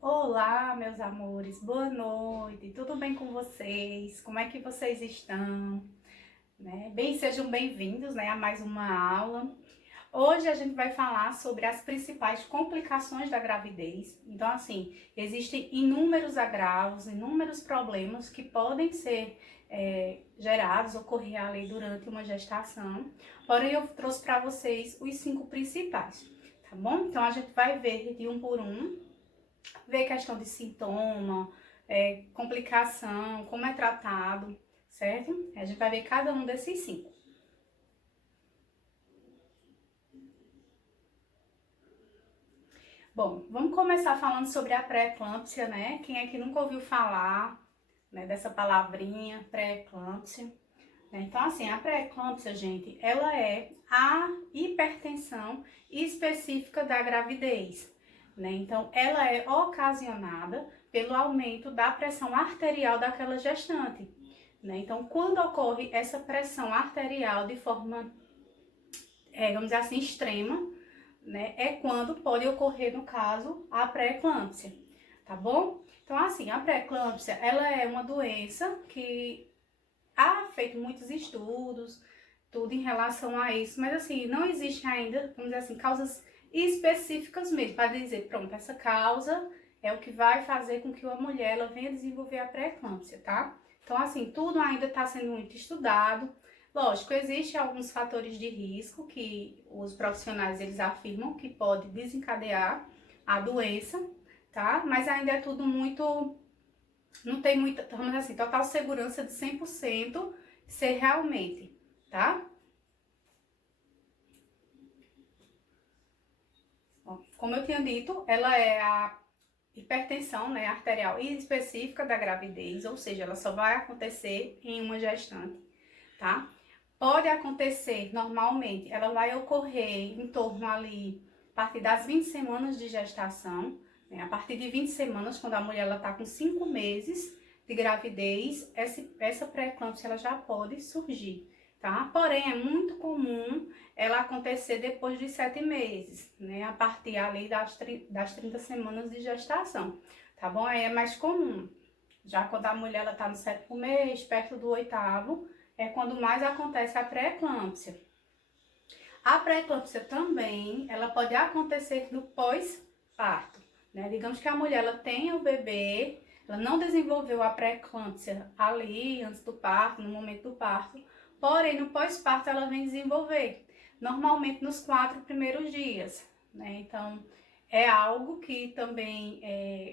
Olá, meus amores, boa noite, tudo bem com vocês? Como é que vocês estão? Sejam bem-vindos, a mais uma aula. Hoje a gente vai falar sobre as principais complicações da gravidez. Então, assim, existem inúmeros agravos, inúmeros problemas que podem ser gerados, ocorrer ali durante uma gestação. Porém, eu trouxe para vocês os 5 principais, tá bom? Então, a gente vai ver de um por um, ver questão de sintoma, complicação, como é tratado, certo? A gente vai ver cada um desses 5. Bom, vamos começar falando sobre a pré-eclâmpsia, né? Quem é que nunca ouviu falar, né, dessa palavrinha, pré-eclâmpsia? Então, assim, a pré-eclâmpsia, gente, ela é a hipertensão específica da gravidez, né? Então, ela é ocasionada pelo aumento da pressão arterial daquela gestante, né? Então, quando ocorre essa pressão arterial de forma, vamos dizer assim, extrema, né? É quando pode ocorrer, no caso, a pré-eclâmpsia, tá bom? Então, assim, a pré-eclâmpsia, ela é uma doença que há feito muitos estudos, tudo em relação a isso, mas assim, não existe ainda, vamos dizer assim, causas específicas mesmo, para dizer, pronto, essa causa é o que vai fazer com que uma mulher ela venha desenvolver a pré-eclâmpsia, tá? Então, assim, tudo ainda está sendo muito estudado. Lógico, existem alguns fatores de risco que os profissionais eles afirmam que pode desencadear a doença, tá? Mas ainda é tudo muito, não tem muita, vamos assim, total segurança de 100% ser realmente, tá? Como eu tinha dito, ela é a hipertensão, né, arterial específica da gravidez, ou seja, ela só vai acontecer em uma gestante, tá? Pode acontecer normalmente, ela vai ocorrer em torno ali, a partir das 20 semanas de gestação, né? A partir de 20 semanas, quando a mulher está com 5 meses de gravidez, essa pré-eclâmpsia ela já pode surgir, tá? Porém, é muito comum ela acontecer depois de 7 meses, né? A partir ali das 30 semanas de gestação, tá bom? Aí é mais comum. Já quando a mulher está no 7º mês, perto do 8º, é quando mais acontece a pré-eclâmpsia. A pré-eclâmpsia também, ela pode acontecer no pós-parto, né? Digamos que a mulher ela tenha o bebê, ela não desenvolveu a pré-eclâmpsia ali, antes do parto, no momento do parto, porém no pós-parto ela vem desenvolver, normalmente nos 4 primeiros dias, né? Então, é algo que também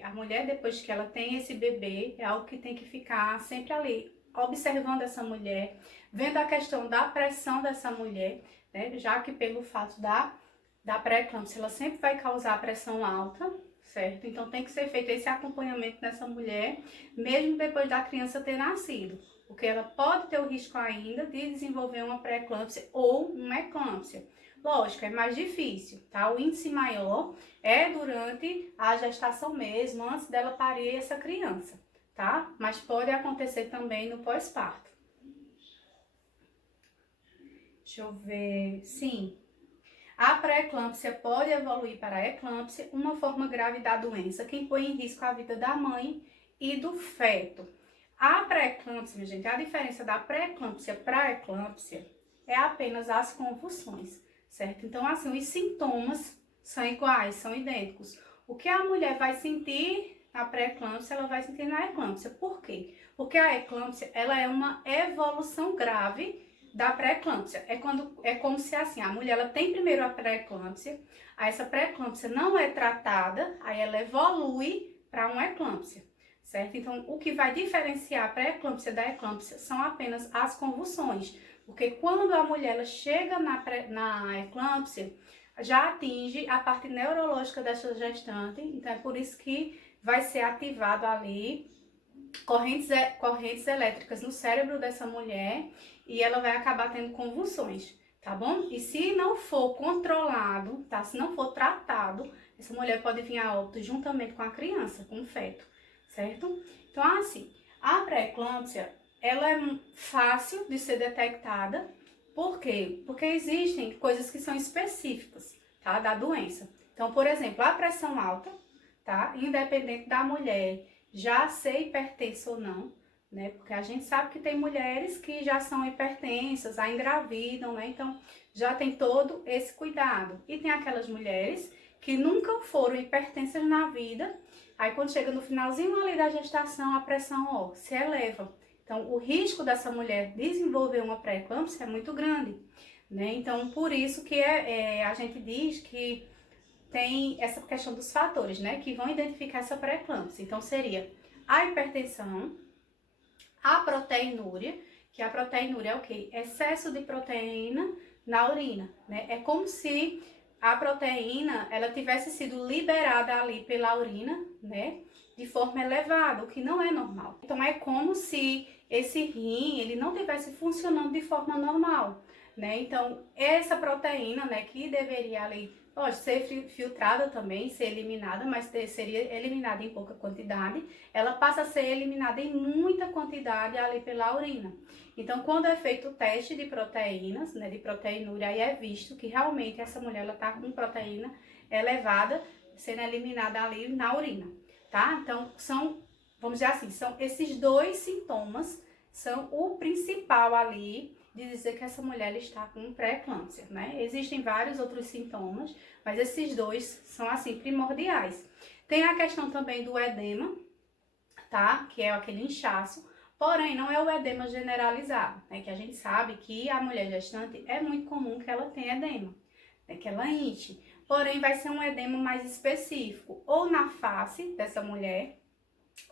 a mulher, depois que ela tem esse bebê, é algo que tem que ficar sempre ali, observando essa mulher, vendo a questão da pressão dessa mulher, né? Já que pelo fato da pré-eclâmpsia, ela sempre vai causar pressão alta, certo? Então tem que ser feito esse acompanhamento nessa mulher, mesmo depois da criança ter nascido, porque ela pode ter o risco ainda de desenvolver uma pré-eclâmpsia ou uma eclâmpsia. Lógico, é mais difícil, tá? O índice maior é durante a gestação mesmo, antes dela parir essa criança, tá? Mas pode acontecer também no pós-parto. Deixa eu ver. Sim, a pré-eclâmpsia pode evoluir para a eclâmpsia, uma forma grave da doença que põe em risco a vida da mãe e do feto. A pré-eclâmpsia, minha gente, a diferença da pré-eclâmpsia para a eclâmpsia é apenas as convulsões, certo? Então, assim, os sintomas são iguais, são idênticos. O que a mulher vai sentir na pré-eclâmpsia, ela vai sentir na eclâmpsia. Por quê? Porque a eclâmpsia, ela é uma evolução grave da pré-eclâmpsia. É como se assim, a mulher ela tem primeiro a pré-eclâmpsia, aí essa pré-eclâmpsia não é tratada, aí ela evolui para uma eclâmpsia, certo? Então, o que vai diferenciar a pré-eclâmpsia da eclâmpsia são apenas as convulsões, porque quando a mulher ela chega na eclâmpsia, já atinge a parte neurológica dessa gestante, então é por isso que vai ser ativado ali correntes elétricas no cérebro dessa mulher e ela vai acabar tendo convulsões, tá bom? E se não for controlado, tá? Se não for tratado, essa mulher pode vir a óbito juntamente com a criança, com o feto, certo? Então, assim, a pré-eclâmpsia, ela é fácil de ser detectada. Por quê? Porque existem coisas que são específicas, tá? Da doença. Então, por exemplo, a pressão alta, tá? Independente da mulher já ser hipertensa ou não, né? Porque a gente sabe que tem mulheres que já são hipertensas, já engravidam, né? Então, já tem todo esse cuidado. E tem aquelas mulheres que nunca foram hipertensas na vida, aí quando chega no finalzinho ali da gestação, a pressão, ó, se eleva. Então, o risco dessa mulher desenvolver uma pré-eclâmpsia é muito grande, né? Então, por isso que a gente diz que tem essa questão dos fatores, né, que vão identificar essa pré-eclâmpsia. Então, seria a hipertensão, a proteinúria, que a proteinúria é o quê? Excesso de proteína na urina, né? É como se a proteína, ela tivesse sido liberada ali pela urina, né, de forma elevada, o que não é normal. Então, é como se esse rim, ele não tivesse funcionando de forma normal, né? Então, essa proteína, né, que deveria ali, pode ser filtrada também, ser eliminada, mas seria eliminada em pouca quantidade, ela passa a ser eliminada em muita quantidade ali pela urina. Então, quando é feito o teste de proteínas, né, de proteinúria, aí é visto que realmente essa mulher, ela tá com proteína elevada, sendo eliminada ali na urina, tá? Então, vamos dizer assim, são esses dois sintomas, são o principal ali de dizer que essa mulher está com pré-eclâmpsia, né? Existem vários outros sintomas, mas esses dois são, assim, primordiais. Tem a questão também do edema, tá? Que é aquele inchaço, porém, não é o edema generalizado, né? Que a gente sabe que a mulher gestante é muito comum que ela tenha edema, né? Que ela inche. Porém, vai ser um edema mais específico, ou na face dessa mulher,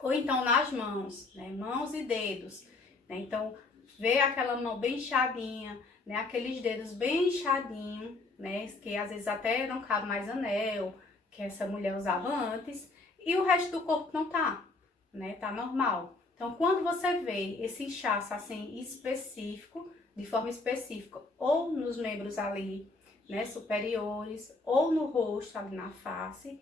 ou então nas mãos, né? Mãos e dedos, né? Então, ver aquela mão bem inchadinha, né? Aqueles dedos bem inchadinhos, né? Que às vezes até não cabe mais anel, que essa mulher usava antes, e o resto do corpo não tá, né? Tá normal. Então, quando você vê esse inchaço assim específico, de forma específica, ou nos membros ali, né, superiores, ou no rosto, ali na face,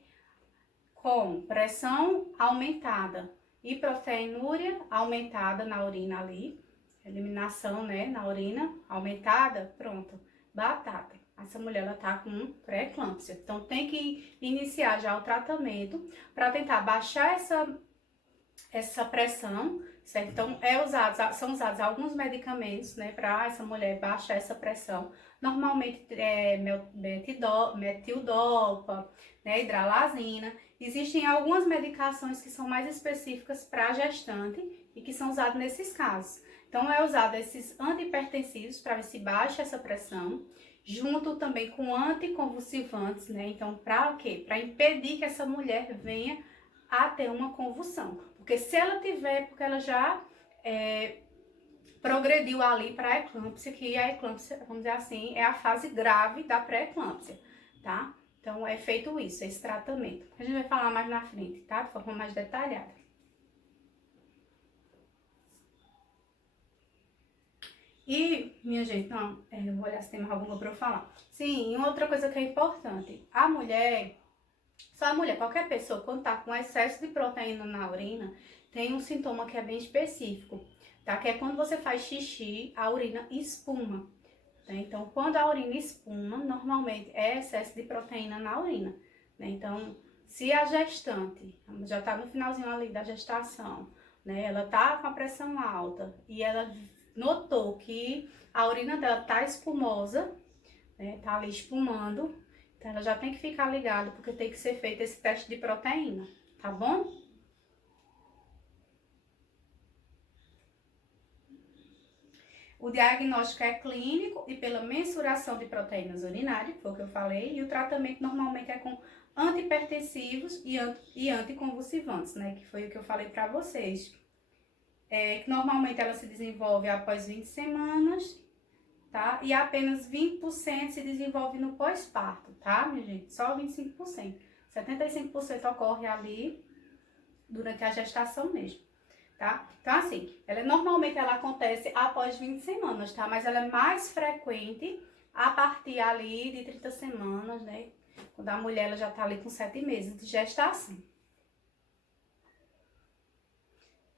com pressão aumentada e proteinúria aumentada na urina ali, eliminação, né, na urina aumentada, pronto, batata. Essa mulher, ela tá com pré-eclâmpsia. Então, tem que iniciar já o tratamento para tentar baixar essa pressão, certo? Então, são usados alguns medicamentos, né, para essa mulher baixar essa pressão. Normalmente, metildopa, né, hidralazina. Existem algumas medicações que são mais específicas para a gestante e que são usadas nesses casos. Então, é usado esses antihipertensivos para ver se baixa essa pressão, junto também com anticonvulsivantes, né? Então, para o quê? Para impedir que essa mulher venha a ter uma convulsão. Porque se ela tiver, porque ela já progrediu ali para a eclâmpsia, que a eclâmpsia, vamos dizer assim, é a fase grave da pré-eclâmpsia, tá? Então, é feito isso, esse tratamento. A gente vai falar mais na frente, tá? De forma mais detalhada. E, minha gente, não, eu vou olhar se tem mais alguma para eu falar. Sim, e outra coisa que é importante, a mulher, só a mulher, qualquer pessoa, quando tá com excesso de proteína na urina, tem um sintoma que é bem específico, tá? Que é quando você faz xixi, a urina espuma, tá? Então, quando a urina espuma, normalmente é excesso de proteína na urina, né? Então, se a gestante já tá no finalzinho ali da gestação, né? Ela tá com a pressão alta e ela notou que a urina dela tá espumosa, né? Tá ali espumando, então ela já tem que ficar ligada, porque tem que ser feito esse teste de proteína, tá bom? O diagnóstico é clínico e pela mensuração de proteínas urinárias, foi o que eu falei, e o tratamento normalmente é com antihipertensivos e anticonvulsivantes, né? Que foi o que eu falei para vocês. Que normalmente ela se desenvolve após 20 semanas, tá? E apenas 20% se desenvolve no pós-parto, tá, minha gente? Só 25%. 75% ocorre ali durante a gestação mesmo, tá? Então, assim, normalmente ela acontece após 20 semanas, tá? Mas ela é mais frequente a partir ali de 30 semanas, né? Quando a mulher ela já tá ali com 7 meses de gestação.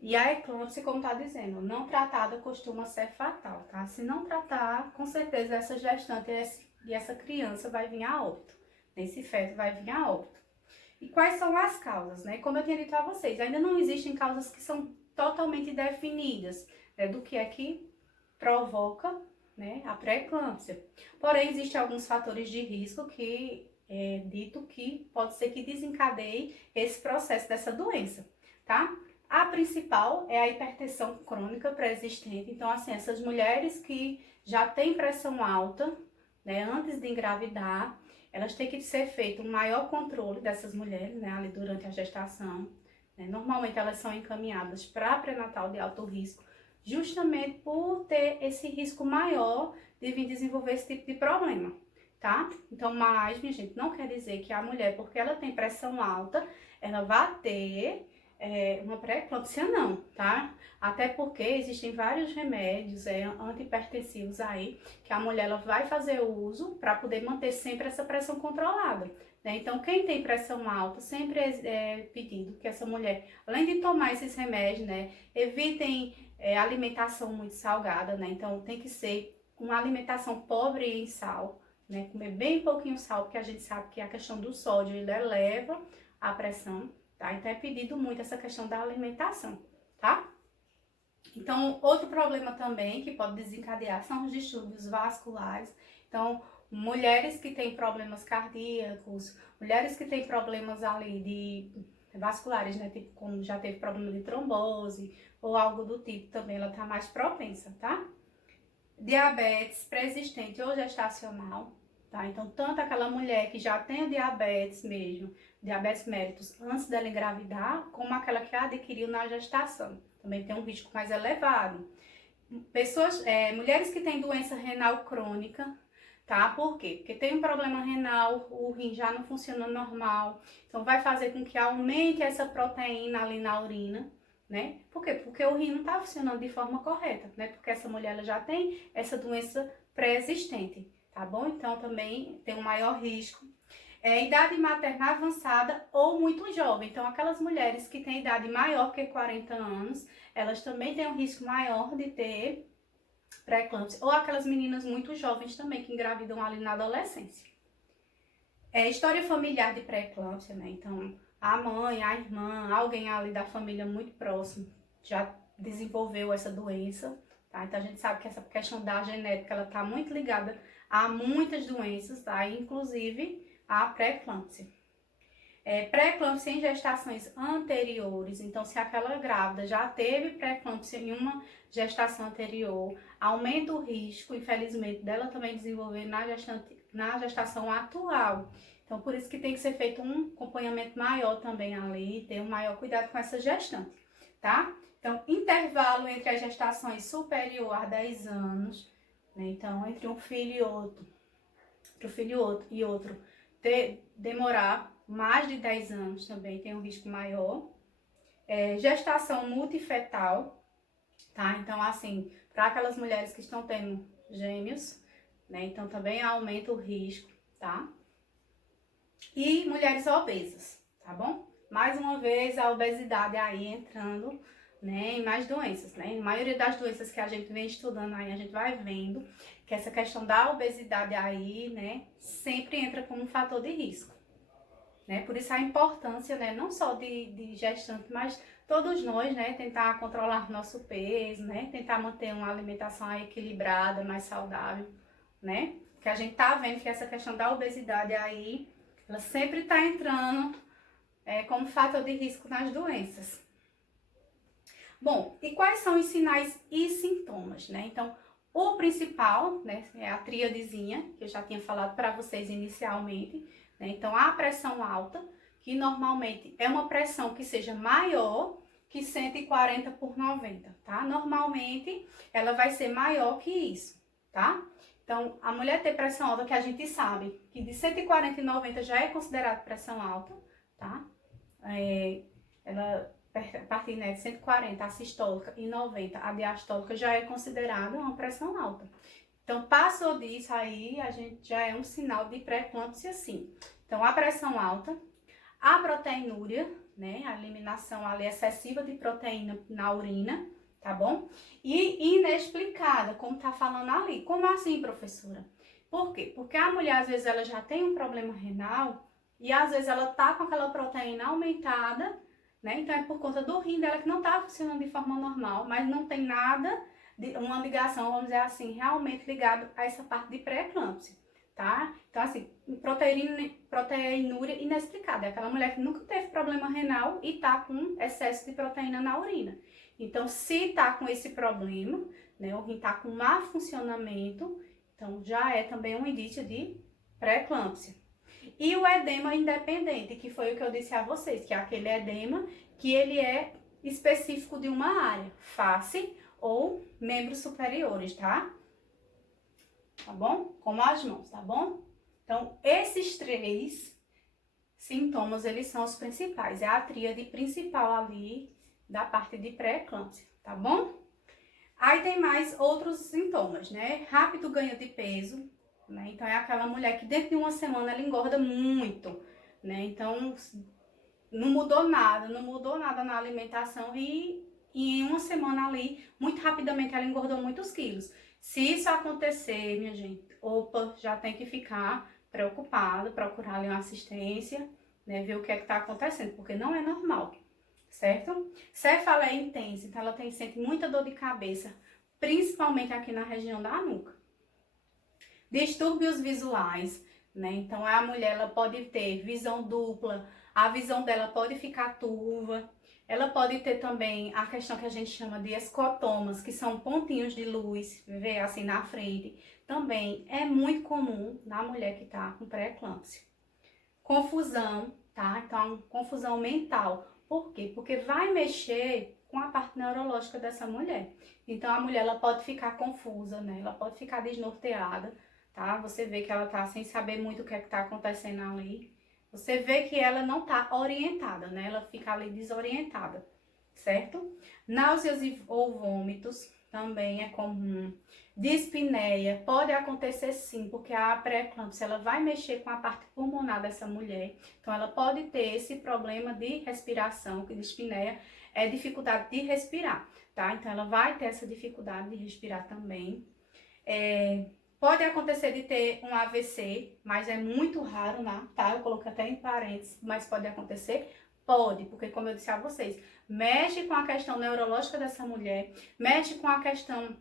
E a eclâmpsia, como tá dizendo, não tratada costuma ser fatal, tá? Se não tratar, com certeza essa gestante e essa criança vai vir a óbito. Esse feto vai vir a óbito. E quais são as causas, né? Como eu tinha dito a vocês, ainda não existem causas que são totalmente definidas, né, do que é que provoca, né, a pré-eclâmpsia. Porém, existem alguns fatores de risco que é dito que pode ser que desencadeie esse processo dessa doença, tá? A principal é a hipertensão crônica pré-existente. Então, assim, essas mulheres que já têm pressão alta, né, antes de engravidar, elas têm que ser feito um maior controle dessas mulheres, né, ali durante a gestação. Né? Normalmente elas são encaminhadas para pré-natal de alto risco, justamente por ter esse risco maior de vir desenvolver esse tipo de problema, tá? Então, mas, minha gente, não quer dizer que a mulher, porque ela tem pressão alta, ela vai ter uma pré-eclâmpsia, não, tá? Até porque existem vários remédios antihipertensivos aí, que a mulher ela vai fazer uso para poder manter sempre essa pressão controlada. Né? Então, quem tem pressão alta, sempre é pedido que essa mulher, além de tomar esses remédios, né, evitem alimentação muito salgada, né? Então, tem que ser uma alimentação pobre em sal, né? Comer bem pouquinho sal, porque a gente sabe que a questão do sódio ele eleva a pressão, tá? Então, é pedido muito essa questão da alimentação, tá? Então, outro problema também que pode desencadear são os distúrbios vasculares. Então, mulheres que têm problemas cardíacos, mulheres que têm problemas ali de vasculares, né? Tipo, como já teve problema de trombose ou algo do tipo, também ela tá mais propensa, tá? Diabetes pré-existente ou gestacional, tá? Então, tanto aquela mulher que já tem o diabetes mesmo, diabetes mellitus, antes dela engravidar, como aquela que adquiriu na gestação. Também tem um risco mais elevado. Mulheres que têm doença renal crônica, tá? Por quê? Porque tem um problema renal, o rim já não funciona normal, então vai fazer com que aumente essa proteína ali na urina, né? Por quê? Porque o rim não está funcionando de forma correta, né? Porque essa mulher ela já tem essa doença pré-existente, tá bom? Então também tem um maior risco. Idade materna avançada ou muito jovem. Então, aquelas mulheres que têm idade maior que 40 anos, elas também têm um risco maior de ter pré-eclâmpsia. Ou aquelas meninas muito jovens também que engravidam ali na adolescência. História familiar de pré-eclâmpsia, né? Então, a mãe, a irmã, alguém ali da família muito próximo já desenvolveu essa doença, tá? Então, a gente sabe que essa questão da genética, ela tá muito ligada a muitas doenças, tá? Inclusive a pré-eclâmpsia. Pré-eclâmpsia em gestações anteriores, então se aquela grávida já teve pré-eclâmpsia em uma gestação anterior, aumenta o risco, infelizmente, dela também desenvolver na gestação atual. Então, por isso que tem que ser feito um acompanhamento maior também ali, ter um maior cuidado com essa gestante, tá? Então, intervalo entre as gestações superior a 10 anos, né? Então, entre um filho e outro demorar mais de 10 anos também tem um risco maior. Gestação multifetal, tá? Então, assim, para aquelas mulheres que estão tendo gêmeos, né? Então, também aumenta o risco, tá? E mulheres obesas, tá bom? Mais uma vez, a obesidade aí entrando, né, em mais doenças, né? A maioria das doenças que a gente vem estudando aí, a gente vai vendo que essa questão da obesidade aí, né, sempre entra como um fator de risco. Né? Por isso a importância, né, não só de gestante, mas todos nós, né, tentar controlar nosso peso, né, tentar manter uma alimentação equilibrada, mais saudável, né? Porque a gente tá vendo que essa questão da obesidade aí, ela sempre tá entrando como fator de risco nas doenças. Bom, e quais são os sinais e sintomas, né? Então, o principal, né, é a tríadezinha, que eu já tinha falado para vocês inicialmente, né? Então, a pressão alta, que normalmente é uma pressão que seja maior que 140 por 90, tá? Normalmente, ela vai ser maior que isso, tá? Então, a mulher ter pressão alta, que a gente sabe que de 140 e 90 já é considerado pressão alta, tá? Ela, a partir, né, de 140, a sistólica, e 90, a diastólica, já é considerada uma pressão alta. Então, passou disso aí, a gente já é um sinal de pré-eclâmpsia, sim. Então, a pressão alta, a proteinúria, né, a eliminação ali excessiva de proteína na urina, tá bom? E inexplicada, como tá falando ali. Como assim, professora? Por quê? Porque a mulher, às vezes, ela já tem um problema renal e às vezes ela tá com aquela proteína aumentada, né? Então é por conta do rim dela que não tá funcionando de forma normal, mas não tem nada de uma ligação, vamos dizer assim, realmente ligado a essa parte de pré-eclâmpsia, tá? Então assim, proteinúria inexplicada, é aquela mulher que nunca teve problema renal e tá com excesso de proteína na urina. Então se tá com esse problema, né, o rim tá com má funcionamento, então já é também um indício de pré-eclâmpsia. E o edema independente, que foi o que eu disse a vocês, que é aquele edema que ele é específico de uma área, face ou membros superiores, tá? Tá bom? Como as mãos, tá bom? Então, esses 3 sintomas, eles são os principais. É a tríade principal ali da parte de pré-eclâmpsia, tá bom? Aí tem mais outros sintomas, né? Rápido ganho de peso, né? Então, é aquela mulher que dentro de uma semana ela engorda muito, né? Então, não mudou nada na alimentação e em uma semana ali, muito rapidamente ela engordou muitos quilos. Se isso acontecer, minha gente, opa, já tem que ficar preocupado, procurar ali uma assistência, né? Ver o que é que tá acontecendo, porque não é normal, certo? Cefaleia intensa, então ela sente muita dor de cabeça, principalmente aqui na região da nuca. Distúrbios visuais, né? Então a mulher ela pode ter visão dupla, a visão dela pode ficar turva, ela pode ter também a questão que a gente chama de escotomas, que são pontinhos de luz, vê assim na frente. Também é muito comum na mulher que tá com pré-eclâmpsia. Confusão, tá? Então, confusão mental. Por quê? Porque vai mexer com a parte neurológica dessa mulher. Então, a mulher ela pode ficar confusa, né? Ela pode ficar desnorteada, tá? Você vê que ela tá sem saber muito o que é que tá acontecendo ali. Você vê que ela não tá orientada, né? Ela fica ali desorientada, certo? Náuseas ou vômitos também é comum. Dispneia pode acontecer sim, porque a pré-eclâmpsia ela vai mexer com a parte pulmonar dessa mulher. Então ela pode ter esse problema de respiração, que dispneia é dificuldade de respirar, tá? Então ela vai ter essa dificuldade de respirar também. Pode acontecer de ter um AVC, mas é muito raro, né? Tá? Eu coloquei até em parênteses, mas pode acontecer? Pode, porque como eu disse a vocês, mexe com a questão neurológica dessa mulher, mexe com a questão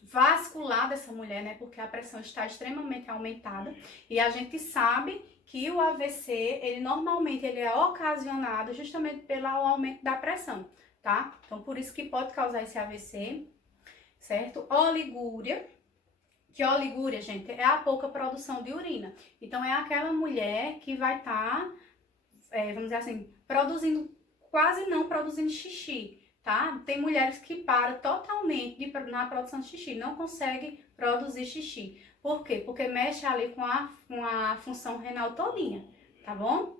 vascular dessa mulher, né? Porque a pressão está extremamente aumentada e a gente sabe que o AVC, ele normalmente ele é ocasionado justamente pelo aumento da pressão, tá? Então por isso que pode causar esse AVC, certo? Oligúria. Que oligúria, gente, é a pouca produção de urina. Então, é aquela mulher que vai estar, vamos dizer assim, produzindo, quase não produzindo xixi, tá? Tem mulheres que param totalmente na produção de xixi, não conseguem produzir xixi. Por quê? Porque mexe ali com a função renal todinha, tá bom?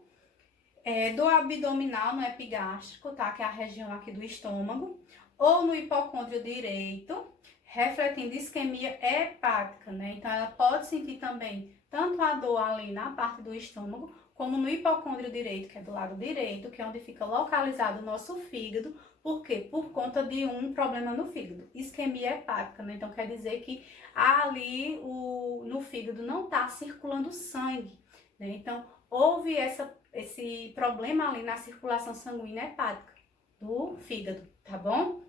Do abdominal, no epigástrico, tá? Que é a região aqui do estômago, ou no hipocôndrio direito, refletindo isquemia hepática, né? Então, ela pode sentir também tanto a dor ali na parte do estômago, como no hipocôndrio direito, que é do lado direito, que é onde fica localizado o nosso fígado. Por quê? Por conta de um problema no fígado, isquemia hepática, né? Então, quer dizer que ali no fígado não está circulando sangue, né? Então, houve esse problema ali na circulação sanguínea hepática do fígado, tá bom?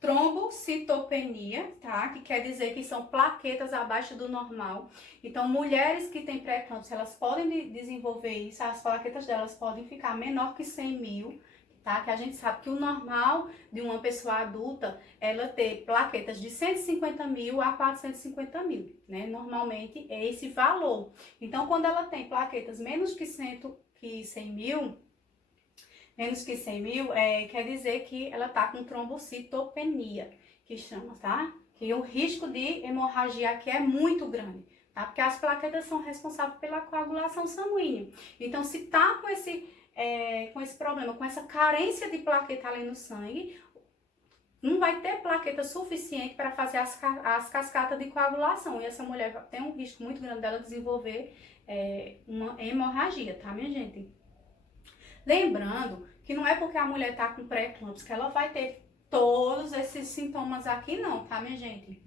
Trombocitopenia, tá? Que quer dizer que são plaquetas abaixo do normal. Então, mulheres que têm pré-eclâmpsia, elas podem desenvolver isso, as plaquetas delas podem ficar menor que 100 mil, tá? Que a gente sabe que o normal de uma pessoa adulta, ela ter plaquetas de 150 mil a 450 mil, né? Normalmente é esse valor. Então, quando ela tem plaquetas menos que 100 mil, quer dizer que ela tá com trombocitopenia, que chama, tá? Que o risco de hemorragia aqui é muito grande, tá? Porque as plaquetas são responsáveis pela coagulação sanguínea. Então, se tá com esse problema, com essa carência de plaqueta ali no sangue, não vai ter plaqueta suficiente para fazer as cascatas de coagulação. E essa mulher tem um risco muito grande dela desenvolver uma hemorragia, tá, minha gente? Lembrando que não é porque a mulher tá com pré-eclâmpsia que ela vai ter todos esses sintomas aqui não, tá, minha gente?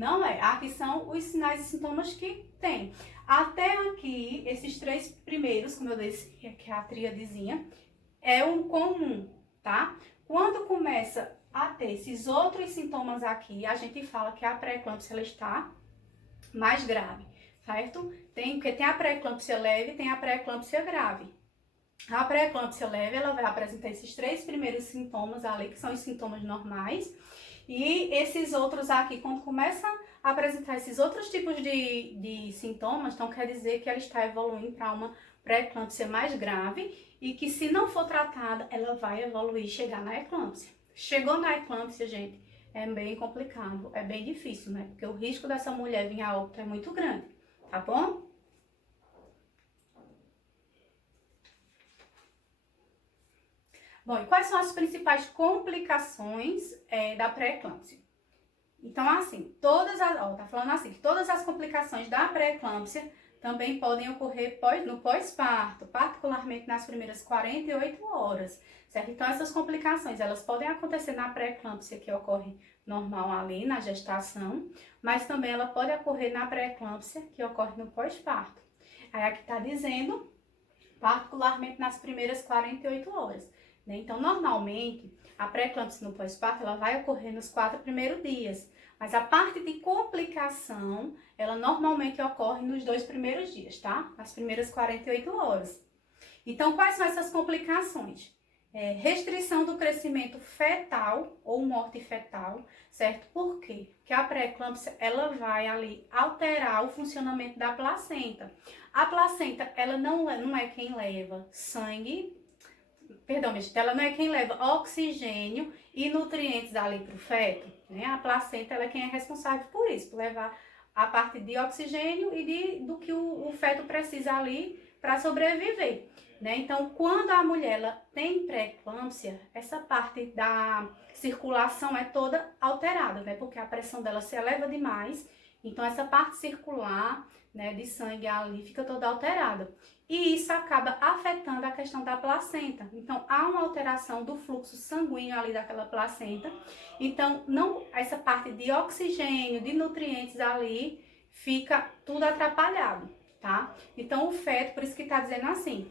Não é. Aqui são os sinais e sintomas que tem. Até aqui, esses 3 primeiros, como eu disse, que é a tríadezinha, é um comum, tá? Quando começa a ter esses outros sintomas aqui, a gente fala que a pré-eclâmpsia ela está mais grave, certo? Porque tem a pré-eclâmpsia leve e tem a pré-eclâmpsia grave. A pré-eclâmpsia leve, ela vai apresentar esses 3 primeiros sintomas ali, que são os sintomas normais, e esses outros aqui, quando começa a apresentar esses outros tipos de sintomas, então quer dizer que ela está evoluindo para uma pré-eclâmpsia mais grave e que se não for tratada, ela vai evoluir e chegar na eclâmpsia. Chegou na eclâmpsia, gente, é bem complicado, é bem difícil, né? Porque o risco dessa mulher vir a óbito é muito grande, tá bom? Bom, e quais são as principais complicações da pré-eclâmpsia? Então, assim, tá falando assim, que todas as complicações da pré-eclâmpsia também podem ocorrer no pós-parto, particularmente nas primeiras 48 horas, certo? Então, essas complicações, elas podem acontecer na pré-eclâmpsia, que ocorre normal ali, na gestação, mas também ela pode ocorrer na pré-eclâmpsia, que ocorre no pós-parto. Aí aqui tá dizendo, particularmente nas primeiras 48 horas. Né? Então, normalmente, a pré-eclâmpsia no pós-parto, ela vai ocorrer nos 4 primeiros dias. Mas a parte de complicação, ela normalmente ocorre nos 2 primeiros dias, tá? Nas primeiras 48 horas. Então, quais são essas complicações? Restrição do crescimento fetal ou morte fetal, certo? Por quê? Porque a pré-eclâmpsia, ela vai ali alterar o funcionamento da placenta. A placenta, ela não é quem leva sangue, perdão, ela não é quem leva oxigênio e nutrientes ali para o feto, né? A placenta, ela é quem é responsável por isso, por levar a parte de oxigênio e do que o feto precisa ali para sobreviver, né? Então, quando a mulher ela tem pré-eclâmpsia, essa parte da circulação é toda alterada, né? Porque a pressão dela se eleva demais, então essa parte circular, né, de sangue ali fica toda alterada. E isso acaba afetando a questão da placenta. Então, há uma alteração do fluxo sanguíneo ali daquela placenta. Então, essa parte de oxigênio, de nutrientes ali, fica tudo atrapalhado, tá? Então, o feto, por isso que está dizendo assim,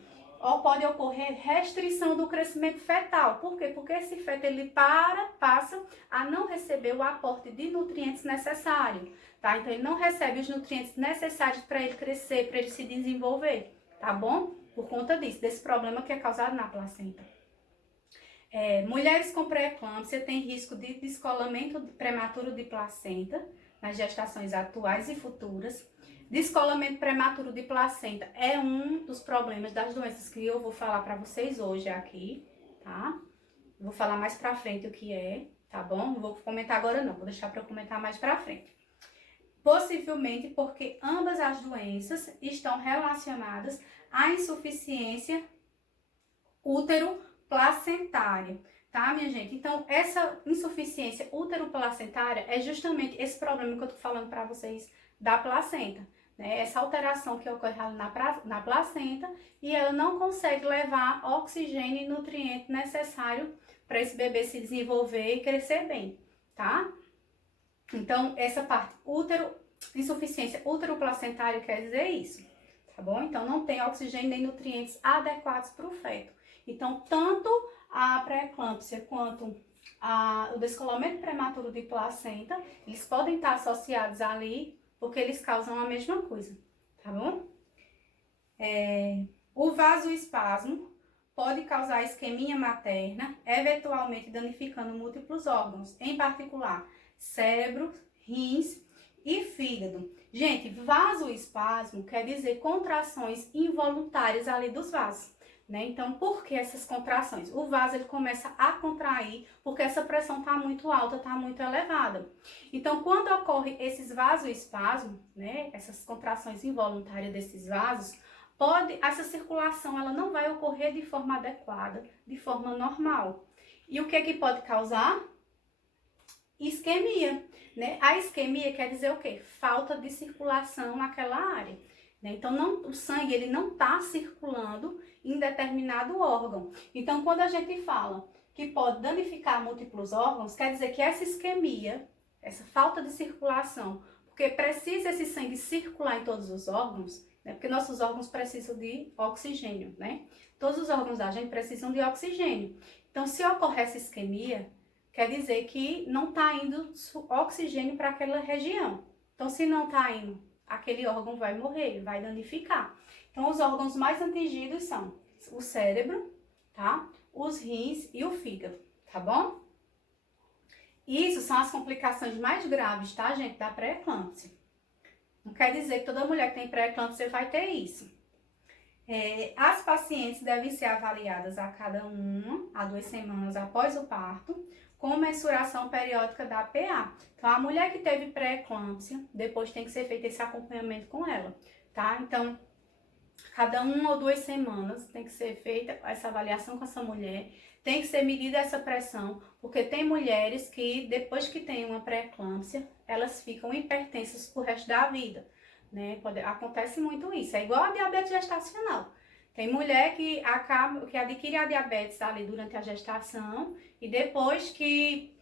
pode ocorrer restrição do crescimento fetal. Por quê? Porque esse feto, ele passa a não receber o aporte de nutrientes necessário, tá? Então, ele não recebe os nutrientes necessários para ele crescer, para ele se desenvolver. Tá bom? Por conta disso, desse problema que é causado na placenta. Mulheres com pré-eclâmpsia têm risco de descolamento prematuro de placenta nas gestações atuais e futuras. Descolamento prematuro de placenta é um dos problemas das doenças que eu vou falar para vocês hoje aqui, tá? Vou falar mais pra frente o que é, tá bom? Não vou comentar agora não, vou deixar para eu comentar mais pra frente. Possivelmente porque ambas as doenças estão relacionadas à insuficiência útero-placentária, tá, minha gente? Então, essa insuficiência útero-placentária é justamente esse problema que eu tô falando para vocês da placenta, né? Essa alteração que ocorre na placenta e ela não consegue levar oxigênio e nutriente necessário para esse bebê se desenvolver e crescer bem, tá? Então, essa parte insuficiência útero-placentária quer dizer isso, tá bom? Então, não tem oxigênio nem nutrientes adequados para o feto. Então, tanto a pré-eclâmpsia quanto o descolamento prematuro de placenta, eles podem estar associados ali, porque eles causam a mesma coisa, tá bom? O vasoespasmo pode causar isquemia materna, eventualmente danificando múltiplos órgãos, em particular cérebro, rins e fígado. Gente, vasoespasmo quer dizer contrações involuntárias ali dos vasos, né? Então, por que essas contrações? O vaso ele começa a contrair porque essa pressão está muito alta, está muito elevada. Então, quando ocorre esses vasoespasmos, né, essas contrações involuntárias desses vasos, essa circulação ela não vai ocorrer de forma adequada, de forma normal. E o que pode causar? Isquemia, né? A isquemia quer dizer o quê? Falta de circulação naquela área, né? Então, o sangue ele não está circulando em determinado órgão. Então, quando a gente fala que pode danificar múltiplos órgãos, quer dizer que essa isquemia, essa falta de circulação, porque precisa esse sangue circular em todos os órgãos, né? Porque nossos órgãos precisam de oxigênio, né? Todos os órgãos da gente precisam de oxigênio. Então, se ocorrer essa isquemia, quer dizer que não está indo oxigênio para aquela região. Então, se não está indo, aquele órgão vai morrer, vai danificar. Então, os órgãos mais atingidos são o cérebro, tá? Os rins e o fígado, tá bom? Isso são as complicações mais graves, tá, gente, da pré-eclâmpsia. Não quer dizer que toda mulher que tem pré-eclâmpsia vai ter isso. As pacientes devem ser avaliadas a cada 1 a 2 semanas após o parto, com mensuração periódica da PA. Então, a mulher que teve pré-eclâmpsia, depois tem que ser feito esse acompanhamento com ela, tá? Então, cada 1 ou 2 semanas tem que ser feita essa avaliação com essa mulher, tem que ser medida essa pressão, porque tem mulheres que, depois que tem uma pré-eclâmpsia, elas ficam hipertensas pro resto da vida, né? Acontece muito isso, é igual a diabetes gestacional. Tem mulher que adquire a diabetes ali durante a gestação e depois que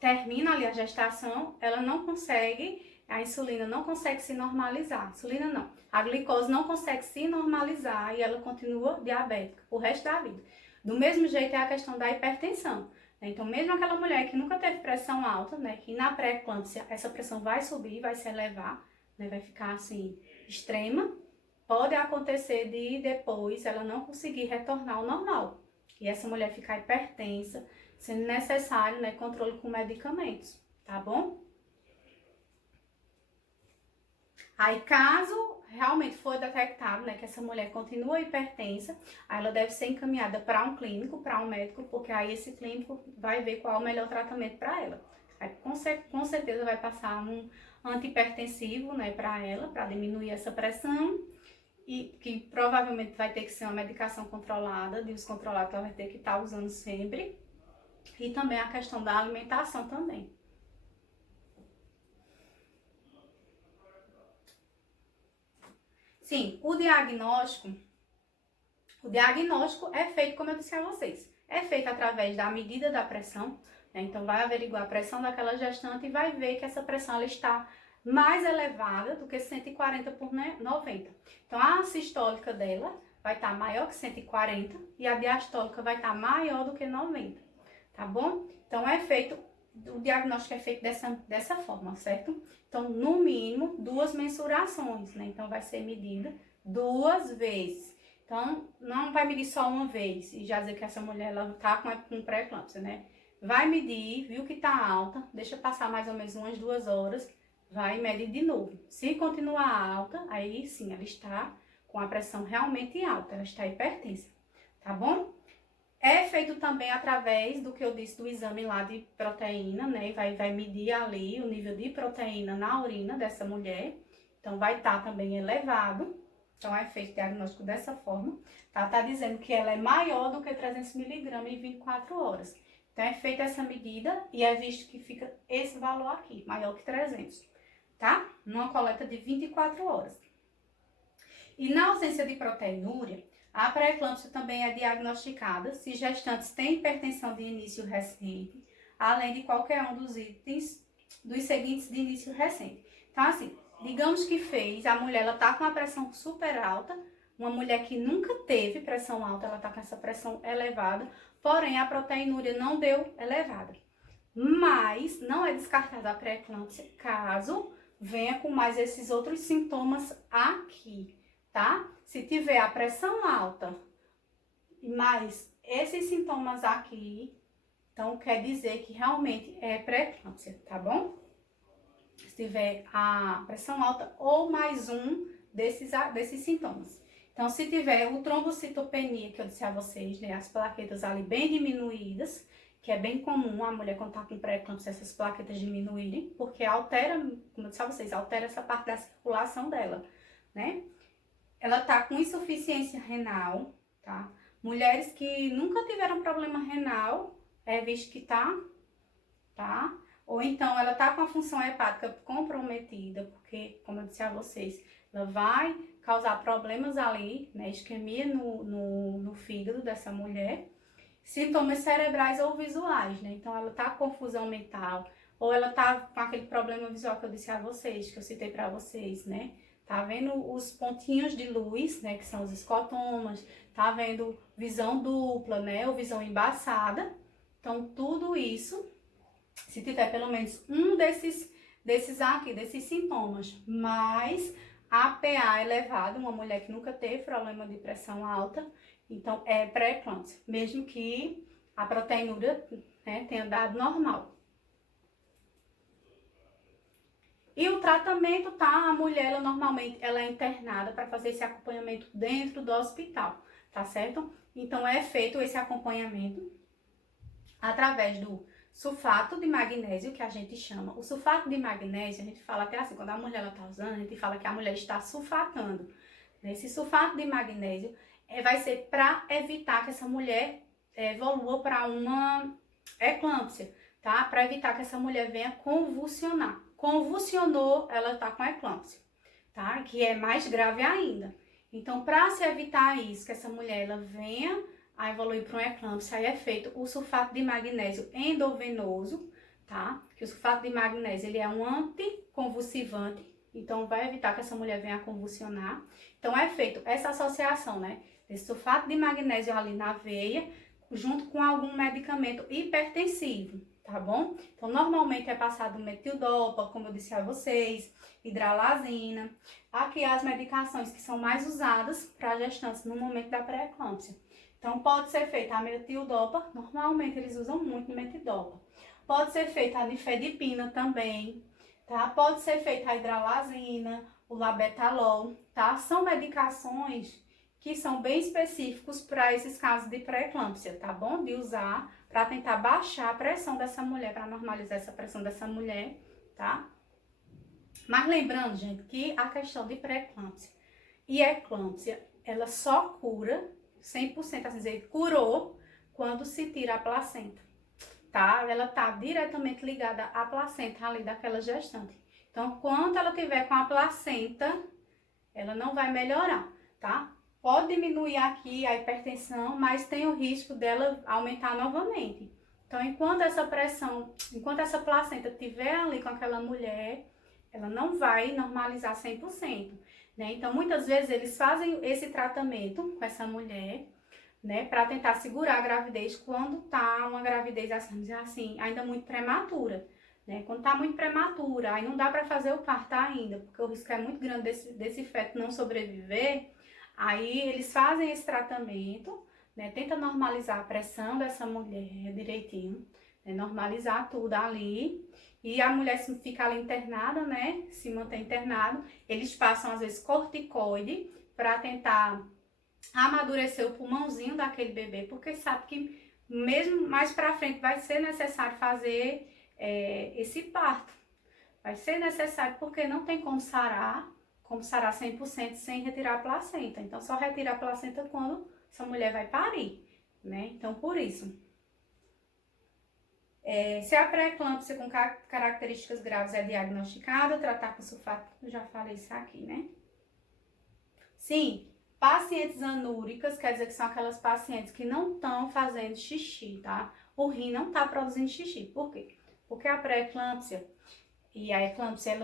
termina ali a gestação, ela não consegue, a insulina não consegue se normalizar. Insulina não, a glicose não consegue se normalizar e ela continua diabética o resto da vida. Do mesmo jeito é a questão da hipertensão. Então, mesmo aquela mulher que nunca teve pressão alta, né, que na pré-eclâmpsia essa pressão vai subir, vai se elevar, né, vai ficar assim, extrema, pode acontecer de depois ela não conseguir retornar ao normal. E essa mulher ficar hipertensa, sendo necessário, né, controle com medicamentos, tá bom? Aí, caso realmente for detectado, né, que essa mulher continua hipertensa, aí ela deve ser encaminhada para um clínico, para um médico, porque aí esse clínico vai ver qual é o melhor tratamento para ela. Aí, com certeza vai passar um antihipertensivo, né, para ela, para diminuir essa pressão, e que provavelmente vai ter que ser uma medicação controlada, descontrolada, que ela vai ter que estar usando sempre. E também a questão da alimentação também. Sim, o diagnóstico é feito, como eu disse a vocês, é feito através da medida da pressão, né? Então vai averiguar a pressão daquela gestante e vai ver que essa pressão ela está mais elevada do que 140 por 90. Então a sistólica dela vai estar maior que 140 e a diastólica vai estar maior do que 90, tá bom? Então o diagnóstico é feito dessa forma, certo? Então, no mínimo, 2 mensurações, né? Então, vai ser medida 2 vezes. Então, não vai medir só uma vez e já dizer que essa mulher, ela tá com pré-eclâmpsia, né? Vai medir, viu que tá alta, deixa passar mais ou menos umas 2 horas, vai medir de novo. Se continuar alta, aí sim, ela está com a pressão realmente alta, ela está hipertensa, tá bom? É feito também através do que eu disse do exame lá de proteína, né? Vai medir ali o nível de proteína na urina dessa mulher. Então, vai estar também elevado. Então, é feito o diagnóstico dessa forma. Tá dizendo que ela é maior do que 300 miligramas em 24 horas. Então, é feita essa medida e é visto que fica esse valor aqui, maior que 300, tá? Numa coleta de 24 horas. E na ausência de proteinúria, a pré-eclâmpsia também é diagnosticada se gestantes têm hipertensão de início recente, além de qualquer um dos itens dos seguintes de início recente. Então, assim, digamos que a mulher ela tá com a pressão super alta, uma mulher que nunca teve pressão alta, ela tá com essa pressão elevada, porém a proteinúria não deu elevada. Mas não é descartada a pré-eclâmpsia caso venha com mais esses outros sintomas aqui, tá? Se tiver a pressão alta e mais esses sintomas aqui, então quer dizer que realmente é pré-eclâmpsia, tá bom? Se tiver a pressão alta ou mais um desses sintomas. Então, se tiver o trombocitopenia, que eu disse a vocês, né, as plaquetas ali bem diminuídas, que é bem comum a mulher quando tá com pré-eclâmpsia essas plaquetas diminuírem, porque altera, como eu disse a vocês, altera essa parte da circulação dela, né? Ela tá com insuficiência renal, tá? Mulheres que nunca tiveram problema renal, é visto que tá? Ou então ela tá com a função hepática comprometida, porque, como eu disse a vocês, ela vai causar problemas ali, né? Isquemia no fígado dessa mulher. Sintomas cerebrais ou visuais, né? Então ela tá com confusão mental, ou ela tá com aquele problema visual que eu disse a vocês, que eu citei para vocês, né? Tá vendo os pontinhos de luz, né, que são os escotomas, tá vendo visão dupla, né, ou visão embaçada. Então, tudo isso, se tiver pelo menos um desses aqui, desses sintomas, mais APA elevado, uma mulher que nunca teve problema de pressão alta, então é pré-eclâmpsia, mesmo que a proteinúria, né, tenha dado normal. E o tratamento, tá? A mulher, ela normalmente ela é internada para fazer esse acompanhamento dentro do hospital, tá certo? Então é feito esse acompanhamento através do sulfato de magnésio, que a gente chama. O sulfato de magnésio, a gente fala até assim, quando a mulher ela tá usando, a gente fala que a mulher está sulfatando. Esse sulfato de magnésio vai ser para evitar que essa mulher evolua para uma eclâmpsia, tá? Para evitar que essa mulher venha convulsionar. Convulsionou, ela tá com eclâmpsia, tá? Que é mais grave ainda. Então, para se evitar isso, que essa mulher ela venha a evoluir para uma eclâmpsia, aí é feito o sulfato de magnésio endovenoso, tá? Que o sulfato de magnésio, ele é um anticonvulsivante, então vai evitar que essa mulher venha a convulsionar. Então, é feito essa associação, né? Esse sulfato de magnésio ali na veia, junto com algum medicamento hipertensivo, tá bom? Então, normalmente é passado metildopa, como eu disse a vocês, hidralazina. Aqui as medicações que são mais usadas para gestantes no momento da pré-eclâmpsia. Então, pode ser feita a metildopa, normalmente eles usam muito metildopa. Pode ser feita a nifedipina também, tá? Pode ser feita a hidralazina, o labetalol, tá? São medicações que são bem específicos para esses casos de pré-eclâmpsia, tá bom? De usar para tentar baixar a pressão dessa mulher, para normalizar essa pressão dessa mulher, tá? Mas lembrando, gente, que a questão de pré-eclâmpsia e eclâmpsia, ela só cura 100%, assim dizer, curou quando se tira a placenta, tá? Ela tá diretamente ligada à placenta ali daquela gestante. Então, quando ela tiver com a placenta, ela não vai melhorar, tá? Pode diminuir aqui a hipertensão, mas tem o risco dela aumentar novamente. Então, enquanto essa placenta estiver ali com aquela mulher, ela não vai normalizar 100%, né? Então, muitas vezes eles fazem esse tratamento com essa mulher, né, para tentar segurar a gravidez quando tá uma gravidez, assim, ainda muito prematura, né? Quando tá muito prematura, aí não dá para fazer o parto ainda, porque o risco é muito grande desse feto não sobreviver. Aí eles fazem esse tratamento, né? Tenta normalizar a pressão dessa mulher direitinho, né? Normalizar tudo ali. E a mulher fica ali internada, né? Se mantém internado. Eles passam, às vezes, corticoide para tentar amadurecer o pulmãozinho daquele bebê, porque sabe que mesmo mais para frente vai ser necessário fazer esse parto. Vai ser necessário porque não tem como sarar 100% sem retirar a placenta. Então, só retira a placenta quando essa mulher vai parir, né? Então, por isso. Se a pré-eclâmpsia com características graves é diagnosticada, tratar com sulfato, eu já falei isso aqui, né? Sim, pacientes anúricas, quer dizer que são aquelas pacientes que não estão fazendo xixi, tá? O rim não está produzindo xixi. Por quê? Porque a pré-eclâmpsia e a eclâmpsia,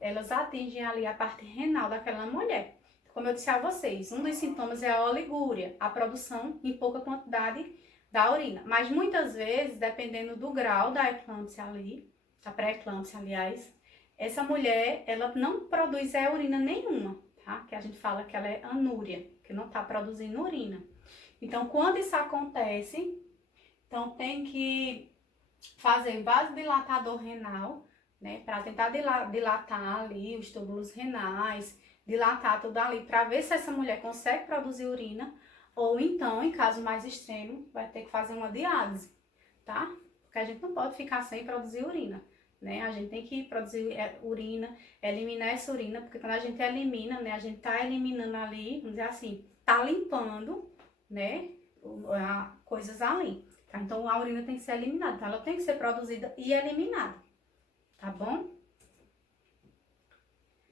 elas atingem ali a parte renal daquela mulher. Como eu disse a vocês, um dos sintomas é a oligúria, a produção em pouca quantidade da urina. Mas muitas vezes, dependendo do grau da eclâmpsia ali, da pré-eclâmpsia, aliás, essa mulher, ela não produz urina nenhuma, tá? Que a gente fala que ela é anúria, que não está produzindo urina. Então, quando isso acontece, então tem que fazer vasodilatador renal, né, para tentar dilatar ali os túbulos renais, dilatar tudo ali, para ver se essa mulher consegue produzir urina, ou então, em caso mais extremo, vai ter que fazer uma diálise, tá? Porque a gente não pode ficar sem produzir urina, né? A gente tem que produzir urina, eliminar essa urina, porque quando a gente elimina, né, a gente tá eliminando ali, vamos dizer assim, tá limpando, né, coisas ali, tá? Então, a urina tem que ser eliminada, então ela tem que ser produzida e eliminada. Tá bom?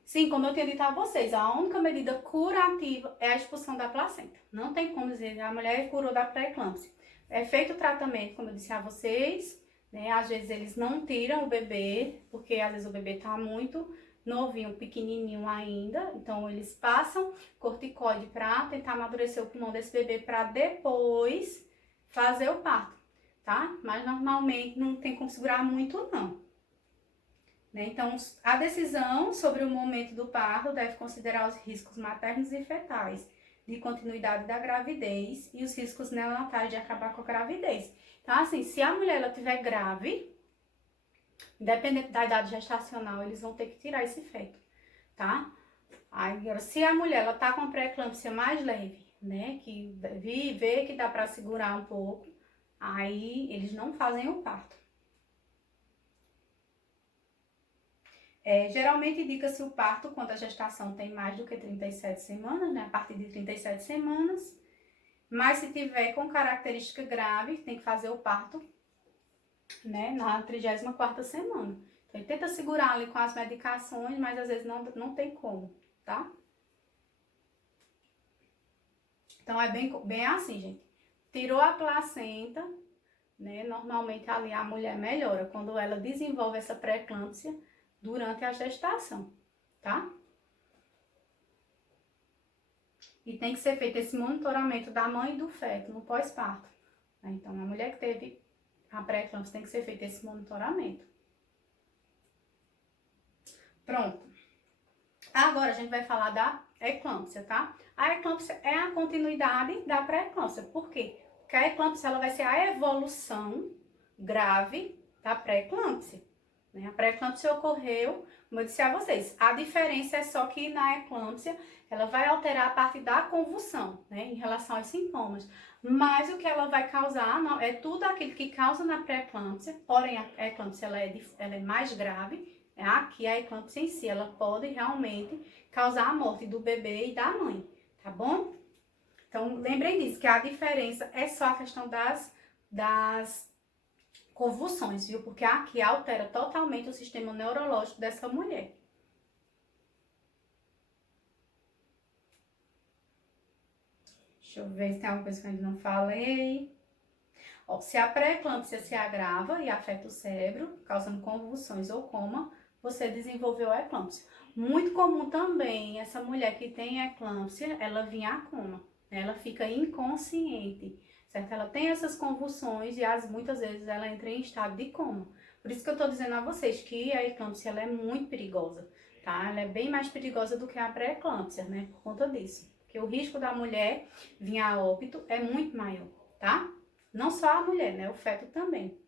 Sim, como eu tinha dito a vocês, a única medida curativa é a expulsão da placenta. Não tem como dizer, a mulher curou da pré-eclâmpsia. É feito o tratamento, como eu disse a vocês, né? Às vezes eles não tiram o bebê, porque às vezes o bebê tá muito novinho, pequenininho ainda, então eles passam corticoide para tentar amadurecer o pulmão desse bebê para depois fazer o parto, tá? Mas normalmente não tem como segurar muito não. Né? Então, a decisão sobre o momento do parto deve considerar os riscos maternos e fetais de continuidade da gravidez e os riscos neonatais de acabar com a gravidez. Então, assim, se a mulher ela tiver grave, independente da idade gestacional, eles vão ter que tirar esse feto, tá? Agora, se a mulher ela tá com a pré-eclâmpsia mais leve, né, que vê que dá para segurar um pouco, aí eles não fazem o parto. Geralmente indica-se o parto quando a gestação tem mais do que 37 semanas, né? A partir de 37 semanas. Mas se tiver com característica grave, tem que fazer o parto, né? Na 34ª semana. Então, ele tenta segurar ali com as medicações, mas às vezes não tem como, tá? Então, é bem assim, gente. Tirou a placenta, né? Normalmente ali a mulher melhora quando ela desenvolve essa pré-eclâmpsia durante a gestação, tá? E tem que ser feito esse monitoramento da mãe e do feto no pós-parto. Né? Então, a mulher que teve a pré-eclâmpsia tem que ser feito esse monitoramento. Pronto. Agora a gente vai falar da eclâmpsia, tá? A eclâmpsia é a continuidade da pré-eclâmpsia. Por quê? Porque a eclâmpsia ela vai ser a evolução grave da pré-eclâmpsia. Né? A pré-eclâmpsia ocorreu, como eu disse a vocês, a diferença é só que na eclâmpsia ela vai alterar a parte da convulsão, né, em relação aos sintomas. Mas o que ela vai causar não, é tudo aquilo que causa na pré-eclâmpsia, porém a eclâmpsia ela é mais grave. Aqui a eclâmpsia em si, ela pode realmente causar a morte do bebê e da mãe, tá bom? Então, lembrem disso, que a diferença é só a questão das convulsões, viu? Porque aqui altera totalmente o sistema neurológico dessa mulher. Deixa eu ver se tem alguma coisa que eu ainda não falei. Ó, se a pré-eclâmpsia se agrava e afeta o cérebro, causando convulsões ou coma, você desenvolveu a eclâmpsia. Muito comum também, essa mulher que tem eclâmpsia, ela vir a coma, né? Ela fica inconsciente, certo? Ela tem essas convulsões e muitas vezes ela entra em estado de coma. Por isso que eu tô dizendo a vocês que a eclâmpsia ela é muito perigosa, tá? Ela é bem mais perigosa do que a pré-eclâmpsia, né? Por conta disso. Porque o risco da mulher vir a óbito é muito maior, tá? Não só a mulher, né? O feto também.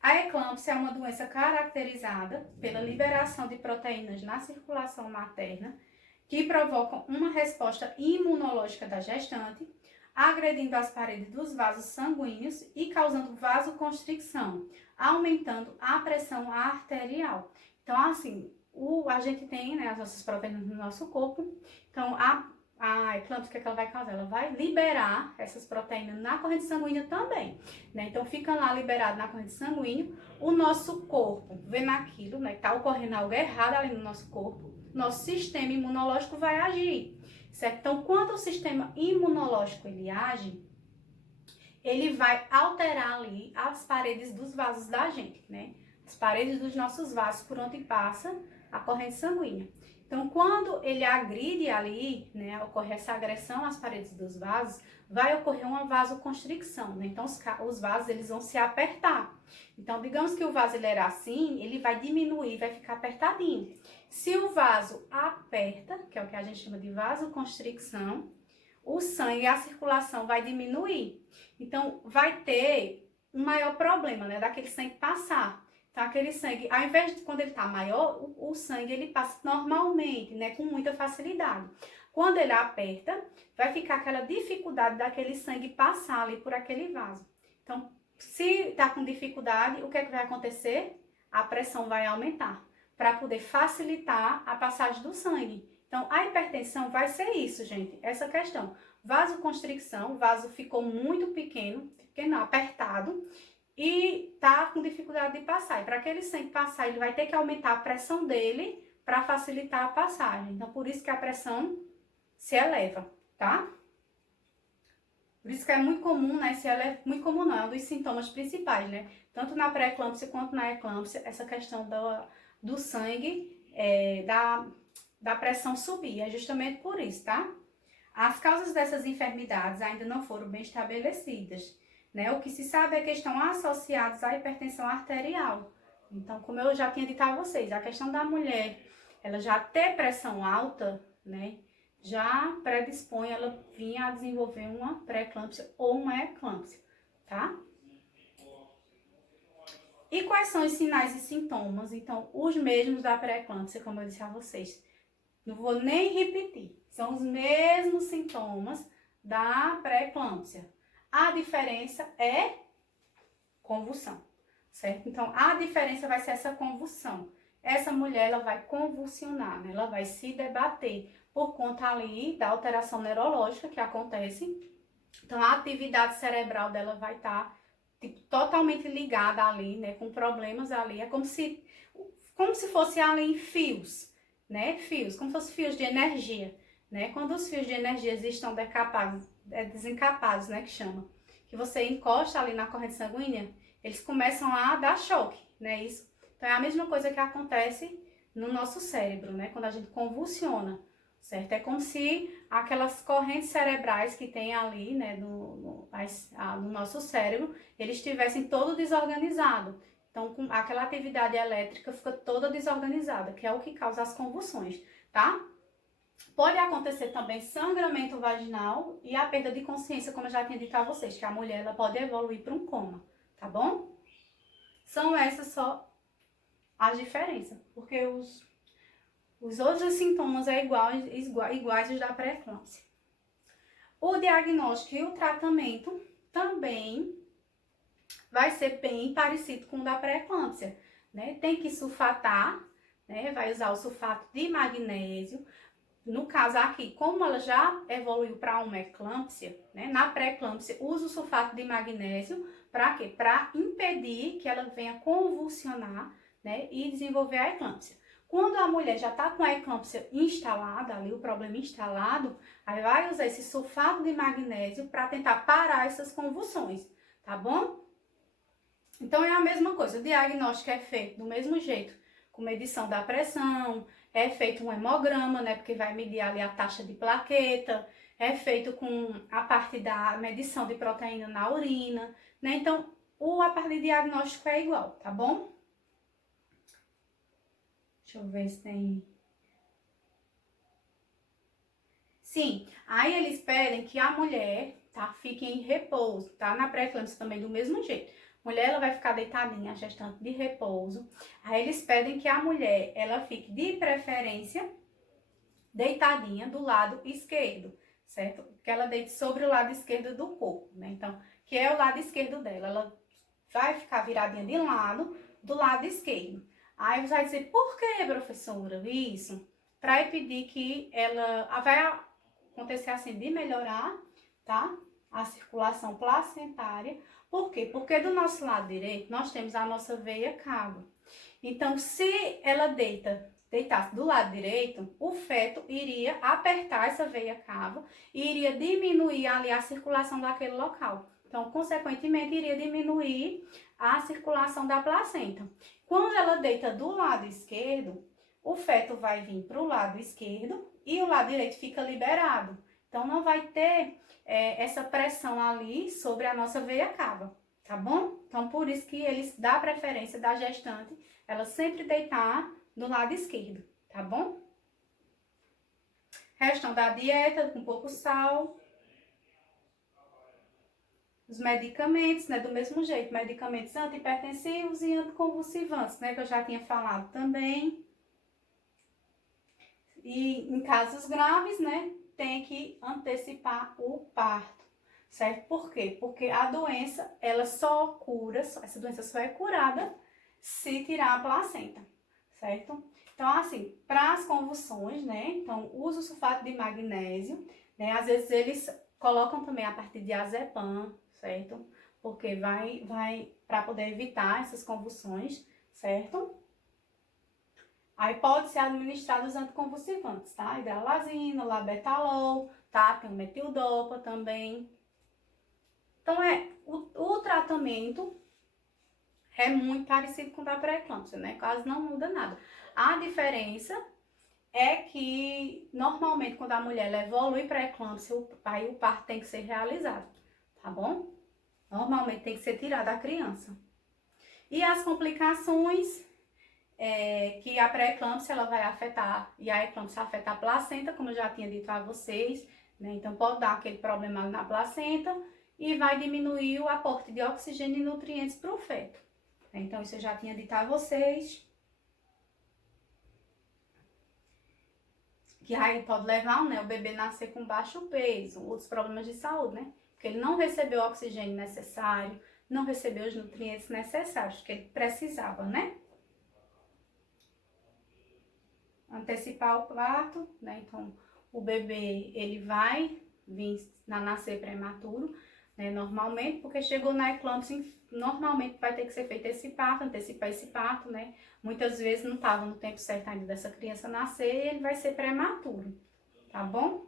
A eclâmpsia é uma doença caracterizada pela liberação de proteínas na circulação materna que provocam uma resposta imunológica da gestante, agredindo as paredes dos vasos sanguíneos e causando vasoconstricção, aumentando a pressão arterial. Então, assim, a gente tem, né, as nossas proteínas no nosso corpo, então a eclâmpsia, o que ela vai causar? Ela vai liberar essas proteínas na corrente sanguínea também, né? Então, fica lá liberado na corrente sanguínea, o nosso corpo, vendo aquilo, né, que tá ocorrendo algo errado ali no nosso corpo, nosso sistema imunológico vai agir, certo? Então, quando o sistema imunológico, ele age, ele vai alterar ali as paredes dos vasos da gente, né? As paredes dos nossos vasos por onde passa a corrente sanguínea. Então, quando ele agride ali, né, ocorre essa agressão às paredes dos vasos, vai ocorrer uma vasoconstricção, né? Então, os vasos, eles vão se apertar. Então, digamos que o vaso ele era assim, ele vai diminuir, vai ficar apertadinho. Se o vaso aperta, que é o que a gente chama de vasoconstricção, o sangue e a circulação vai diminuir. Então, vai ter um maior problema, né, daquele sangue passar. Então, aquele sangue, ao invés de quando ele tá maior, o sangue ele passa normalmente, né, com muita facilidade. Quando ele aperta, vai ficar aquela dificuldade daquele sangue passar ali por aquele vaso. Então, se tá com dificuldade, o que é que vai acontecer? A pressão vai aumentar, para poder facilitar a passagem do sangue. Então, a hipertensão vai ser isso, gente, essa questão. Vasoconstricção, o vaso ficou muito pequeno, apertado, e tá com dificuldade de passar. E para aquele sangue passar, ele vai ter que aumentar a pressão dele para facilitar a passagem. Então, por isso que a pressão se eleva, tá? Por isso que é muito comum, né? Se ela é muito comum, não, é um dos sintomas principais, né? Tanto na pré-eclâmpsia quanto na eclâmpsia, essa questão do sangue, da pressão subir. É justamente por isso, tá? As causas dessas enfermidades ainda não foram bem estabelecidas, né? O que se sabe é que estão associadas à hipertensão arterial. Então, como eu já tinha dito a vocês, a questão da mulher, ela já ter pressão alta, né? Já predispõe ela vir a desenvolver uma pré-eclâmpsia ou uma eclâmpsia, tá? E quais são os sinais e sintomas? Então, os mesmos da pré-eclâmpsia, como eu disse a vocês. Não vou nem repetir. São os mesmos sintomas da pré-eclâmpsia. A diferença é convulsão, certo? Então, a diferença vai ser essa convulsão. Essa mulher, ela vai convulsionar, né? Ela vai se debater por conta ali da alteração neurológica que acontece. Então, a atividade cerebral dela vai estar tipo, totalmente ligada ali, né? Com problemas ali. É como se fosse ali em fios, né? Fios, como se fossem fios de energia, né? Quando os fios de energia estão desencapados, né? Que chama. Que você encosta ali na corrente sanguínea, eles começam a dar choque, né? Isso. Então é a mesma coisa que acontece no nosso cérebro, né? Quando a gente convulsiona, certo? É como se aquelas correntes cerebrais que tem ali, né? No nosso cérebro, eles estivessem todo desorganizado. Então, aquela atividade elétrica fica toda desorganizada, que é o que causa as convulsões, tá? Pode acontecer também sangramento vaginal e a perda de consciência, como eu já tinha dito a vocês, que a mulher ela pode evoluir para um coma, tá bom? São essas só as diferenças, porque os outros sintomas é iguais aos da pré-eclâmpsia. O diagnóstico e o tratamento também vai ser bem parecido com o da pré-eclâmpsia, né? Tem que sulfatar, né? Vai usar o sulfato de magnésio. No caso aqui, como ela já evoluiu para uma eclâmpsia, né? Na pré-eclâmpsia, usa o sulfato de magnésio para quê? Para impedir que ela venha convulsionar, né? E desenvolver a eclâmpsia. Quando a mulher já está com a eclâmpsia instalada, ali o problema instalado, aí vai usar esse sulfato de magnésio para tentar parar essas convulsões, tá bom? Então, é a mesma coisa, o diagnóstico é feito do mesmo jeito, com medição da pressão, é feito um hemograma, né, porque vai medir ali a taxa de plaqueta, é feito com a parte da medição de proteína na urina, né, então, a parte de diagnóstico é igual, tá bom? Deixa eu ver se tem... Sim, aí eles pedem que a mulher, tá, fique em repouso, tá, na pré-eclâmpsia também do mesmo jeito. Mulher, ela vai ficar deitadinha, gestante de repouso. Aí eles pedem que a mulher, ela fique de preferência deitadinha do lado esquerdo, certo? Que ela deite sobre o lado esquerdo do corpo, né? Então, que é o lado esquerdo dela. Ela vai ficar viradinha de lado, do lado esquerdo. Aí você vai dizer, por que, professora, isso? Para impedir que ela... Vai acontecer assim de melhorar, tá? A circulação placentária. Por quê? Porque do nosso lado direito, nós temos a nossa veia cava. Então, se ela deitasse do lado direito, o feto iria apertar essa veia cava e iria diminuir ali a circulação daquele local. Então, consequentemente, iria diminuir a circulação da placenta. Quando ela deita do lado esquerdo, o feto vai vir para o lado esquerdo e o lado direito fica liberado. Então, não vai ter essa pressão ali sobre a nossa veia cava, tá bom? Então, por isso que eles dão preferência da gestante, ela sempre deitar do lado esquerdo, tá bom? Questão da dieta, com pouco sal. Os medicamentos, né, do mesmo jeito, medicamentos antihipertensivos e anticonvulsivantes, né, que eu já tinha falado também. E em casos graves, né, tem que antecipar o parto, certo? Por quê? Porque a doença, ela só cura, essa doença só é curada se tirar a placenta, certo? Então, assim, para as convulsões, né, então, usa o sulfato de magnésio, né, às vezes eles colocam também a parte de diazepam, certo? Porque vai para poder evitar essas convulsões, certo? Aí pode ser administrado os anticonvulsivantes, tá? Hidralazina, labetalol, tá? Tem o metildopa também. Então, o tratamento é muito parecido com o da pré-eclâmpsia, né? Quase não muda nada. A diferença é que, normalmente, quando a mulher evolui para eclâmpsia, aí o parto tem que ser realizado, tá bom? Normalmente tem que ser tirada a criança. E as complicações, que a pré-eclâmpsia ela vai afetar, e a eclâmpsia afeta a placenta, como eu já tinha dito a vocês, né? Então pode dar aquele problema na placenta e vai diminuir o aporte de oxigênio e nutrientes para o feto. Então isso eu já tinha dito a vocês. Que aí pode levar, né, o bebê nascer com baixo peso, outros problemas de saúde, né? Porque ele não recebeu o oxigênio necessário, não recebeu os nutrientes necessários que ele precisava, né? Antecipar o parto, né? Então, o bebê, ele vai vir a nascer prematuro, né? Normalmente, porque chegou na eclâmpsia, normalmente vai ter que ser feito esse parto, antecipar esse parto, né? Muitas vezes não estava no tempo certo ainda dessa criança nascer e ele vai ser prematuro, tá bom?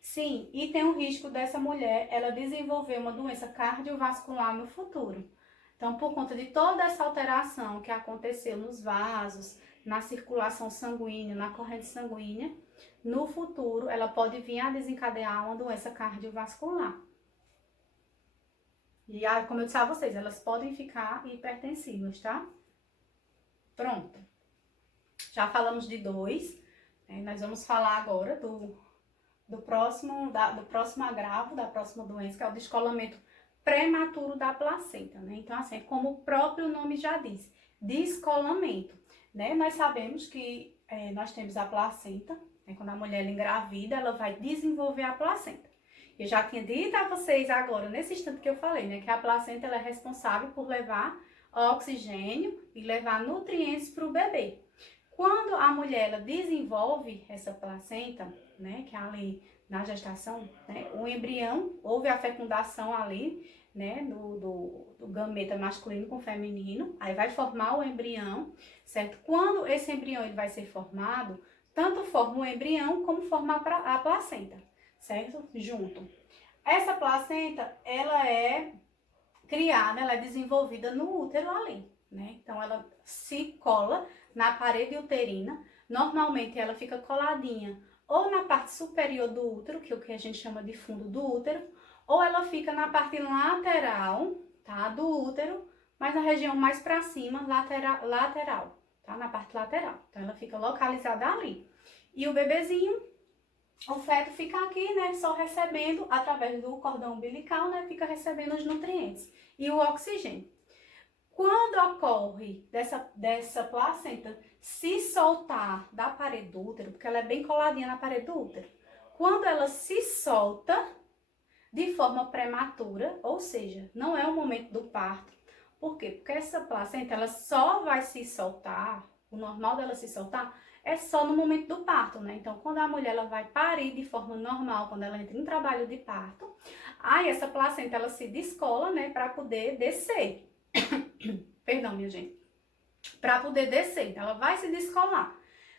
Sim, e tem o risco dessa mulher, ela desenvolver uma doença cardiovascular no futuro. Então, por conta de toda essa alteração que aconteceu nos vasos, na circulação sanguínea, na corrente sanguínea, no futuro ela pode vir a desencadear uma doença cardiovascular. E aí, como eu disse a vocês, elas podem ficar hipertensivas, tá? Pronto. Já falamos de 2, né? Nós vamos falar agora do próximo agravo, da próxima doença, que é o descolamento prematuro da placenta, né? Então, assim, como o próprio nome já diz, descolamento, né? Nós sabemos que nós temos a placenta, né? Quando a mulher engravida, ela vai desenvolver a placenta. Eu já tinha dito a vocês agora, nesse instante que eu falei, né? Que a placenta ela é responsável por levar oxigênio e levar nutrientes para o bebê. Quando a mulher ela desenvolve essa placenta, né, que é ali na gestação, né, o embrião, houve a fecundação ali, né, do gameta masculino com feminino, aí vai formar o embrião, certo? Quando esse embrião ele vai ser formado, tanto forma o embrião como forma a placenta, certo? Junto. Essa placenta, ela é criada, ela é desenvolvida no útero ali, né? Então ela se cola na parede uterina, normalmente ela fica coladinha ou na parte superior do útero, que é o que a gente chama de fundo do útero, ou ela fica na parte lateral, tá, do útero, mas na região mais para cima, lateral, tá, na parte lateral. Então ela fica localizada ali. E o bebezinho, o feto fica aqui, né, só recebendo através do cordão umbilical, né, fica recebendo os nutrientes e o oxigênio. Quando ocorre dessa placenta se soltar da parede do útero, porque ela é bem coladinha na parede do útero, quando ela se solta de forma prematura, ou seja, não é o momento do parto. Por quê? Porque essa placenta ela só vai se soltar, o normal dela se soltar é só no momento do parto, né? Então, quando a mulher ela vai parir de forma normal, quando ela entra em trabalho de parto, aí essa placenta ela se descola, né, para poder descer. Perdão, minha gente. Para poder descer, então ela vai se descolar.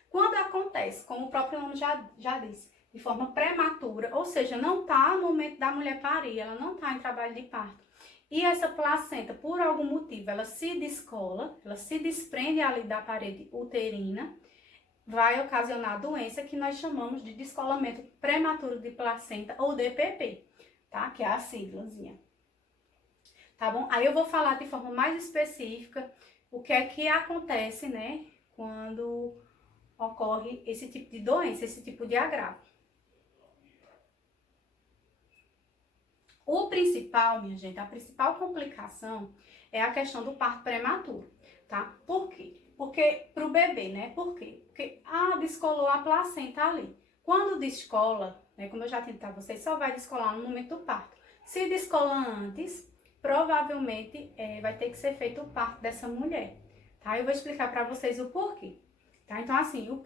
Quando acontece, como o próprio nome já disse, de forma prematura, ou seja, não está no momento da mulher parir, ela não está em trabalho de parto, e essa placenta, por algum motivo, ela se descola, ela se desprende ali da parede uterina, vai ocasionar a doença que nós chamamos de descolamento prematuro de placenta, ou DPP, tá? Que é a siglazinha. Tá bom? Aí eu vou falar de forma mais específica o que é que acontece, né, quando ocorre esse tipo de doença, esse tipo de agravo. O principal, minha gente, a principal complicação é a questão do parto prematuro, tá? Por quê? Porque pro bebê, né? Por quê? Porque descolou a placenta ali. Quando descola, né, como eu já tinha dito a vocês, só vai descolar no momento do parto. Se descola antes, provavelmente vai ter que ser feito o parto dessa mulher, tá? Eu vou explicar para vocês o porquê, tá? Então, assim, o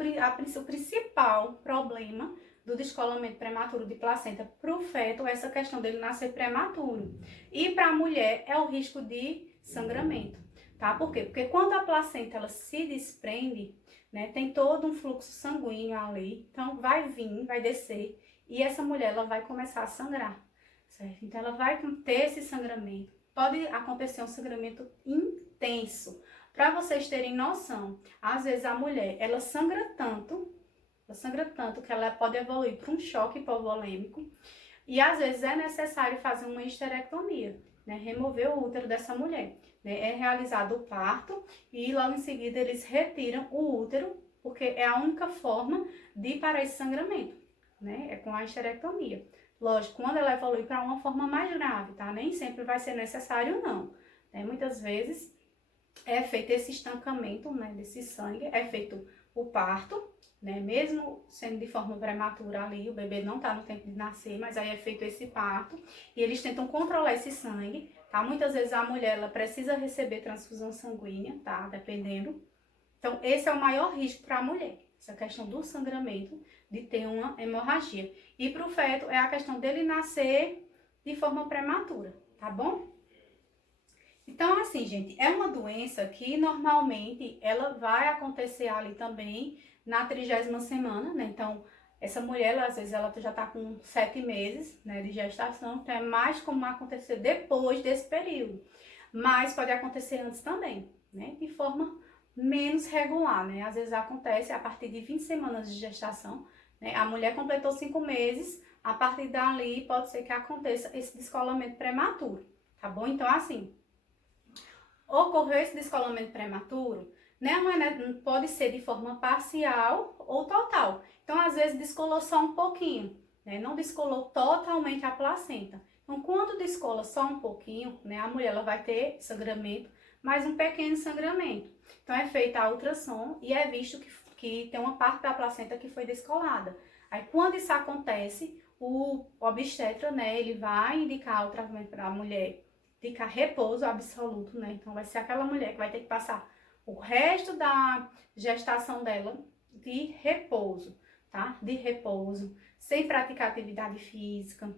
principal problema do descolamento prematuro de placenta para o feto é essa questão dele nascer prematuro. E para a mulher é o risco de sangramento, tá? Por quê? Porque quando a placenta ela se desprende, né, tem todo um fluxo sanguíneo ali, então vai vir, vai descer, e essa mulher ela vai começar a sangrar. certo? Então, ela vai ter esse sangramento. Pode acontecer um sangramento intenso. Para vocês terem noção, às vezes a mulher, ela sangra tanto que ela pode evoluir para um choque hipovolêmico. E às vezes é necessário fazer uma histerectomia, né? Remover o útero dessa mulher. Né? É realizado o parto e logo em seguida eles retiram o útero, porque é a única forma de parar esse sangramento, né? É com a histerectomia. Lógico, quando ela evolui para uma forma mais grave, tá? Nem sempre vai ser necessário, não. Né? Muitas vezes é feito esse estancamento, né, desse sangue, é feito o parto, né, mesmo sendo de forma prematura ali, o bebê não tá no tempo de nascer, mas aí é feito esse parto e eles tentam controlar esse sangue, tá? Muitas vezes a mulher, ela precisa receber transfusão sanguínea, tá? Dependendo. Então, esse é o maior risco para a mulher, essa questão do sangramento, de ter uma hemorragia. E para o feto é a questão dele nascer de forma prematura, tá bom? Então, assim, gente, é uma doença que normalmente ela vai acontecer ali também na 30ª semana, né? Então, essa mulher, ela, às vezes, ela já tá com 7 meses, né, de gestação, então é mais comum acontecer depois desse período. Mas pode acontecer antes também, né? De forma menos regular, né? Às vezes acontece a partir de 20 semanas de gestação, né? A mulher completou 5 meses, a partir dali pode ser que aconteça esse descolamento prematuro, tá bom? Então, assim, ocorreu esse descolamento prematuro, né, pode ser de forma parcial ou total. Então, às vezes, descolou só um pouquinho, né, não descolou totalmente a placenta. Então, quando descola só um pouquinho, né, a mulher ela vai ter sangramento, mas um pequeno sangramento. Então, é feita a ultrassom e é visto que tem uma parte da placenta que foi descolada. Aí, quando isso acontece, o obstetra, né, ele vai indicar o tratamento para a mulher ficar repouso absoluto, né? Então vai ser aquela mulher que vai ter que passar o resto da gestação dela de repouso, tá? De repouso, sem praticar atividade física,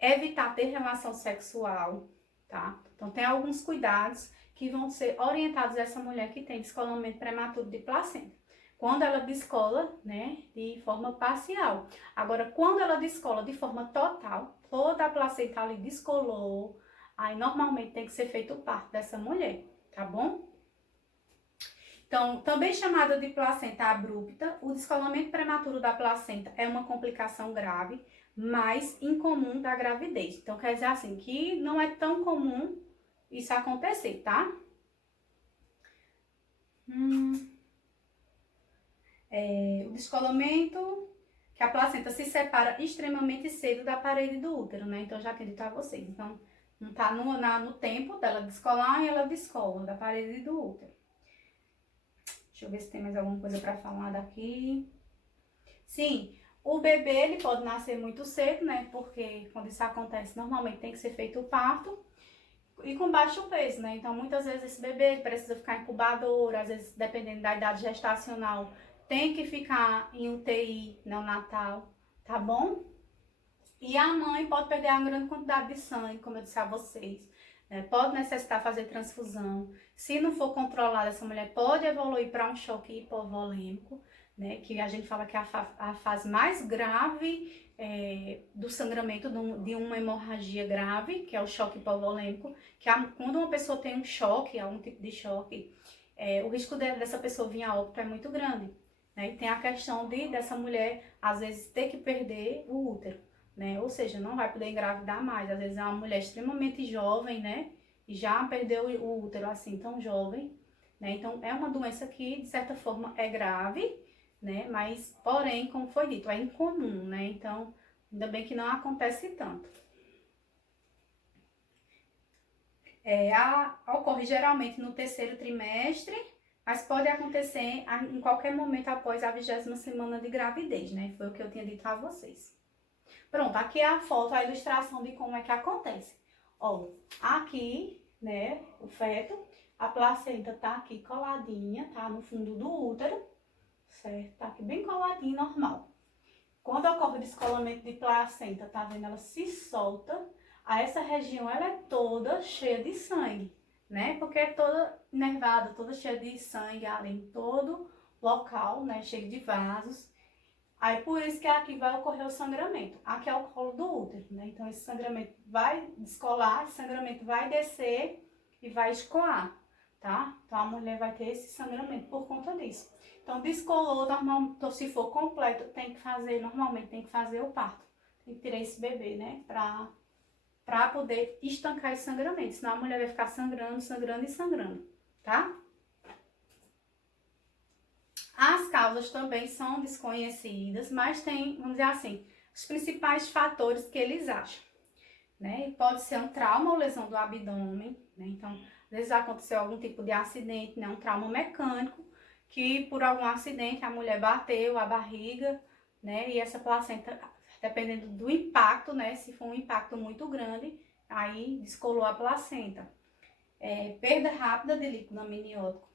evitar ter relação sexual, tá? Então tem alguns cuidados que vão ser orientados a essa mulher que tem descolamento prematuro de placenta. Quando ela descola, né, de forma parcial. Agora, quando ela descola de forma total, toda a placenta ali descolou, aí normalmente tem que ser feito o parto dessa mulher, tá bom? Então, também chamada de placenta abrupta, o descolamento prematuro da placenta é uma complicação grave, mais incomum da gravidez. Então, quer dizer assim, que não é tão comum isso acontecer, tá? O descolamento, que a placenta se separa extremamente cedo da parede do útero, né? Então, já tinha dito a vocês. Então, não tá no tempo dela descolar e ela descola da parede do útero. Deixa eu ver se tem mais alguma coisa para falar daqui. Sim, o bebê, ele pode nascer muito cedo, né? Porque quando isso acontece, normalmente tem que ser feito o parto. E com baixo peso, né? Então, muitas vezes esse bebê precisa ficar em incubadora, às vezes, dependendo da idade gestacional, tem que ficar em UTI neonatal, tá bom? E a mãe pode perder uma grande quantidade de sangue, como eu disse a vocês. Né? Pode necessitar fazer transfusão. Se não for controlada, essa mulher pode evoluir para um choque hipovolêmico, né? Que a gente fala que é a fase mais grave do sangramento de uma hemorragia grave, que é o choque hipovolêmico, que quando uma pessoa tem um choque, algum tipo de choque, o risco dessa pessoa vir a óbito é muito grande. Né? E tem a questão dessa mulher, às vezes, ter que perder o útero, né? Ou seja, não vai poder engravidar mais. Às vezes é uma mulher extremamente jovem, né? E já perdeu o útero assim, tão jovem, né? Então, é uma doença que, de certa forma, é grave, né? Mas, porém, como foi dito, é incomum, né? Então, ainda bem que não acontece tanto. Ocorre geralmente no 3º trimestre, mas pode acontecer em qualquer momento após a 20ª semana de gravidez, né? Foi o que eu tinha dito a vocês. Pronto, aqui é a foto, a ilustração de como é que acontece. Ó, aqui, né, o feto, a placenta tá aqui coladinha, tá? No fundo do útero, certo? Tá aqui bem coladinho, normal. Quando ocorre o descolamento de placenta, tá vendo? Ela se solta, essa região, ela é toda cheia de sangue, né? Porque é toda nervada, toda cheia de sangue ali em todo local, né? Cheio de vasos. Aí por isso que aqui vai ocorrer o sangramento. Aqui é o colo do útero, né? Então esse sangramento vai descolar, esse sangramento vai descer e vai escoar, tá? Então a mulher vai ter esse sangramento por conta disso. Então descolou, então, se for completo, normalmente tem que fazer o parto. Tem que tirar esse bebê, né? Pra poder estancar esse sangramento. Senão a mulher vai ficar sangrando, sangrando e sangrando, tá? As causas também são desconhecidas, mas tem, vamos dizer assim, os principais fatores que eles acham, né? Pode ser um trauma ou lesão do abdômen, né? Então, às vezes aconteceu algum tipo de acidente, né? Um trauma mecânico, que por algum acidente a mulher bateu a barriga, né? E essa placenta, dependendo do impacto, né? Se for um impacto muito grande, aí descolou a placenta. Perda rápida de líquido amniótico.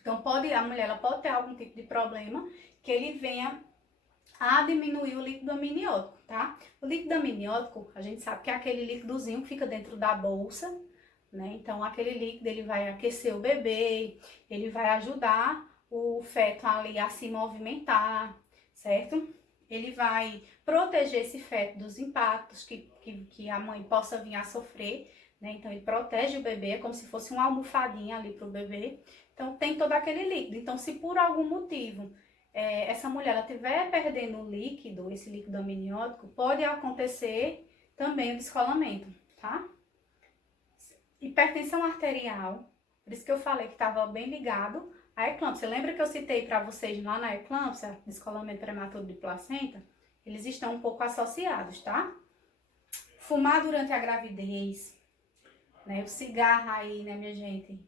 Então, a mulher ela pode ter algum tipo de problema que ele venha a diminuir o líquido amniótico, tá? O líquido amniótico, a gente sabe que é aquele líquidozinho que fica dentro da bolsa, né? Então, aquele líquido, ele vai aquecer o bebê, ele vai ajudar o feto ali a se movimentar, certo? Ele vai proteger esse feto dos impactos que a mãe possa vir a sofrer, né? Então, ele protege o bebê, é como se fosse uma almofadinha ali para o bebê. Então, tem todo aquele líquido. Então, se por algum motivo essa mulher estiver perdendo líquido, esse líquido amniótico, pode acontecer também o descolamento, tá? Hipertensão arterial, por isso que eu falei que estava bem ligado à eclâmpsia. Lembra que eu citei para vocês lá na eclâmpsia, descolamento prematuro de placenta? Eles estão um pouco associados, tá? Fumar durante a gravidez, né? O cigarro aí, né, minha gente?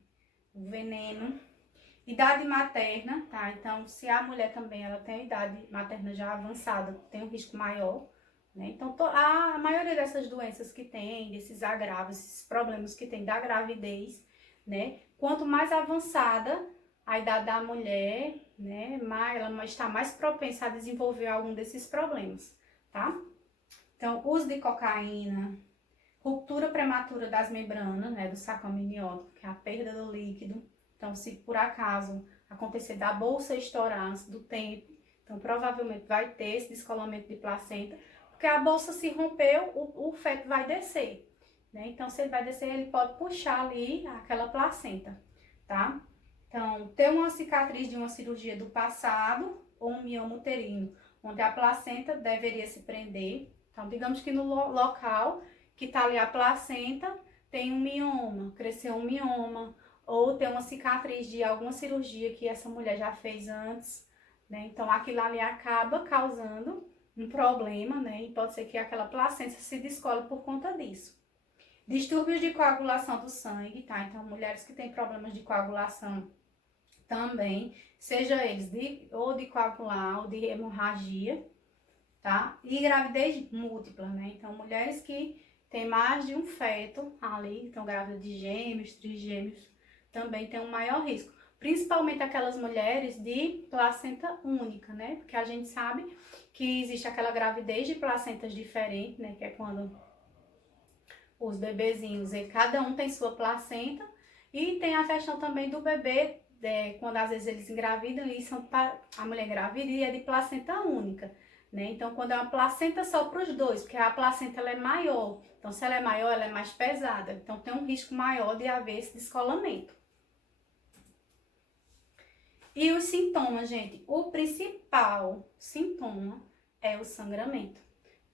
O veneno. Idade materna, tá? Então, se a mulher também ela tem idade materna já avançada, tem um risco maior, né? Então, a maioria dessas doenças que tem, desses agravos, esses problemas que tem da gravidez, né? Quanto mais avançada a idade da mulher, né? Ela está mais propensa a desenvolver algum desses problemas, tá? Então, uso de cocaína, ruptura prematura das membranas, né? Do saco amniótico, que é a perda do líquido. Então, se por acaso acontecer da bolsa estourar antes do tempo, então provavelmente vai ter esse descolamento de placenta, porque a bolsa se rompeu, o feto vai descer, né? Então, se ele vai descer, ele pode puxar ali aquela placenta, tá? Então, ter uma cicatriz de uma cirurgia do passado ou um mioma uterino, onde a placenta deveria se prender. Então, digamos que no local que tá ali a placenta, tem um mioma, cresceu um mioma, ou tem uma cicatriz de alguma cirurgia que essa mulher já fez antes, né? Então, aquilo ali acaba causando um problema, né? E pode ser que aquela placenta se descole por conta disso. Distúrbios de coagulação do sangue, tá? Então, mulheres que têm problemas de coagulação também, seja eles ou de coagular ou de hemorragia, tá? E gravidez múltipla, né? Então, mulheres que têm mais de um feto ali, então grávidas de gêmeos, trigêmeos, também tem um maior risco. Principalmente aquelas mulheres de placenta única, né? Porque a gente sabe que existe aquela gravidez de placentas diferentes, né? Que é quando os bebezinhos, cada um tem sua placenta. E tem a questão também do bebê, quando às vezes eles engravidam, e a mulher engravida e é de placenta única, né? Então, quando é uma placenta só para os dois, porque a placenta ela é maior. Então, se ela é maior, ela é mais pesada. Então, tem um risco maior de haver esse descolamento. E os sintomas, gente, o principal sintoma é o sangramento,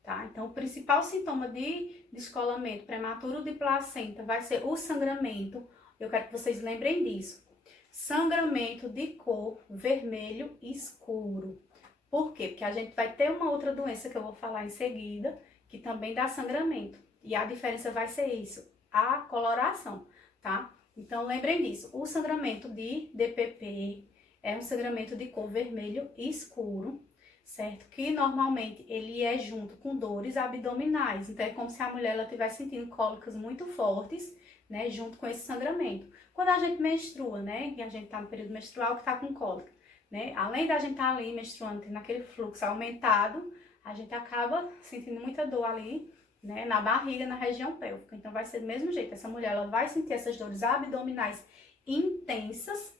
tá? Então, o principal sintoma de descolamento prematuro de placenta vai ser o sangramento. Eu quero que vocês lembrem disso. Sangramento de cor vermelho escuro. Por quê? Porque a gente vai ter uma outra doença que eu vou falar em seguida, que também dá sangramento. E a diferença vai ser isso, a coloração, tá? Então, lembrem disso. O sangramento de DPP é um sangramento de cor vermelho escuro, certo? Que normalmente ele é junto com dores abdominais. Então, é como se a mulher estivesse sentindo cólicas muito fortes, né? Junto com esse sangramento. Quando a gente menstrua, né? E a gente tá no período menstrual que tá com cólica, né? Além da gente estar ali menstruando, tendo aquele fluxo aumentado, a gente acaba sentindo muita dor ali, né? Na barriga, na região pélvica. Então, vai ser do mesmo jeito. Essa mulher, ela vai sentir essas dores abdominais intensas,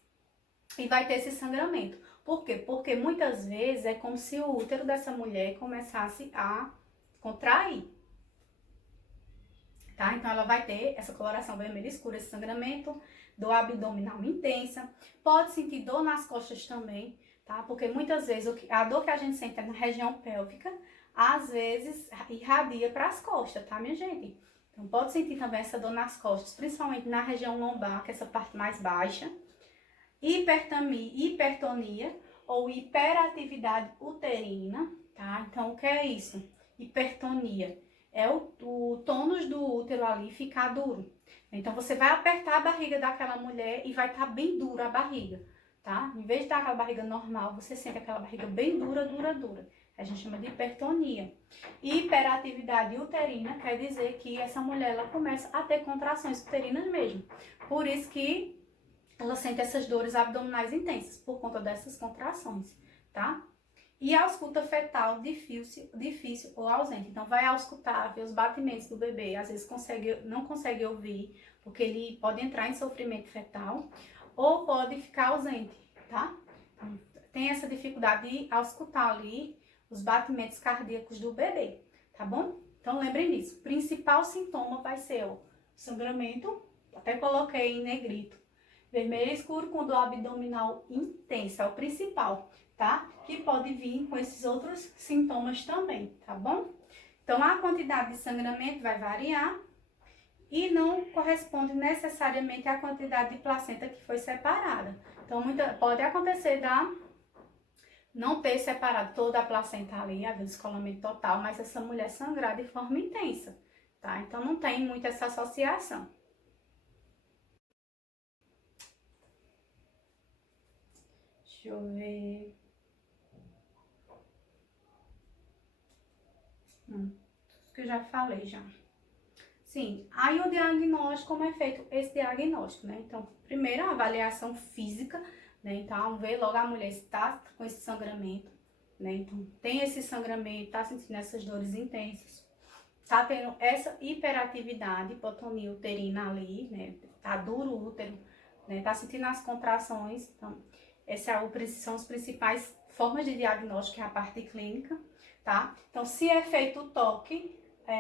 e vai ter esse sangramento. Por quê? Porque muitas vezes é como se o útero dessa mulher começasse a contrair, tá? Então ela vai ter essa coloração vermelha escura, esse sangramento, dor abdominal intensa, pode sentir dor nas costas também, tá? Porque muitas vezes a dor que a gente sente na região pélvica, às vezes irradia para as costas, tá, minha gente? Então pode sentir também essa dor nas costas, principalmente na região lombar, que é essa parte mais baixa. Hipertonia ou hiperatividade uterina, tá? Então, o que é isso? Hipertonia é o tônus do útero ali ficar duro. Então, você vai apertar a barriga daquela mulher e vai estar bem dura a barriga, tá? Em vez de dar aquela barriga normal, você sente aquela barriga bem dura, dura, dura. A gente chama de hipertonia. Hiperatividade uterina quer dizer que essa mulher, ela começa a ter contrações uterinas mesmo. Por isso que ela sente essas dores abdominais intensas por conta dessas contrações, tá? E a ausculta fetal difícil ou ausente. Então, vai auscultar, ver os batimentos do bebê. Às vezes não consegue ouvir, porque ele pode entrar em sofrimento fetal, ou pode ficar ausente, tá? Então, tem essa dificuldade de auscultar ali os batimentos cardíacos do bebê, tá bom? Então, lembrem disso. O principal sintoma vai ser o sangramento, até coloquei em negrito. Vermelho escuro com dor abdominal intensa, é o principal, tá? Que pode vir com esses outros sintomas também, tá bom? Então, a quantidade de sangramento vai variar e não corresponde necessariamente à quantidade de placenta que foi separada. Então, pode acontecer não ter separado toda a placenta ali, haver descolamento total, mas essa mulher sangrar de forma intensa, tá? Então, não tem muito essa associação. Deixa eu ver. Que eu já falei já. Sim, aí o diagnóstico, como é feito esse diagnóstico, né? Então, primeiro a avaliação física, né? Então, ver logo a mulher se tá com esse sangramento, né? Então, tem esse sangramento, tá sentindo essas dores intensas, tá tendo essa hiperatividade, hipotonia uterina ali, né? Tá duro o útero, né? Tá sentindo as contrações. Então, são as principais formas de diagnóstico, que é a parte clínica, tá? Então, se é feito o toque,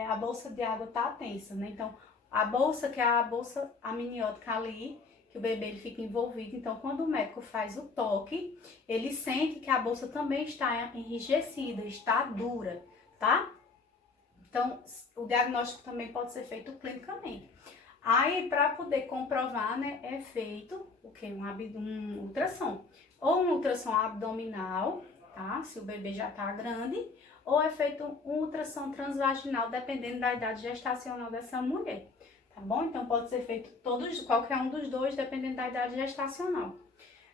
a bolsa de água tá tensa, né? Então, a bolsa, que é a bolsa amniótica ali, que o bebê ele fica envolvido. Então, quando o médico faz o toque, ele sente que a bolsa também está enrijecida, está dura, tá? Então, o diagnóstico também pode ser feito clinicamente. Aí, para poder comprovar, né, é feito o quê? Um ultrassom. Ou um ultrassom abdominal, tá? Se o bebê já tá grande, ou é feito um ultrassom transvaginal, dependendo da idade gestacional dessa mulher, tá bom? Então, pode ser feito qualquer um dos dois, dependendo da idade gestacional.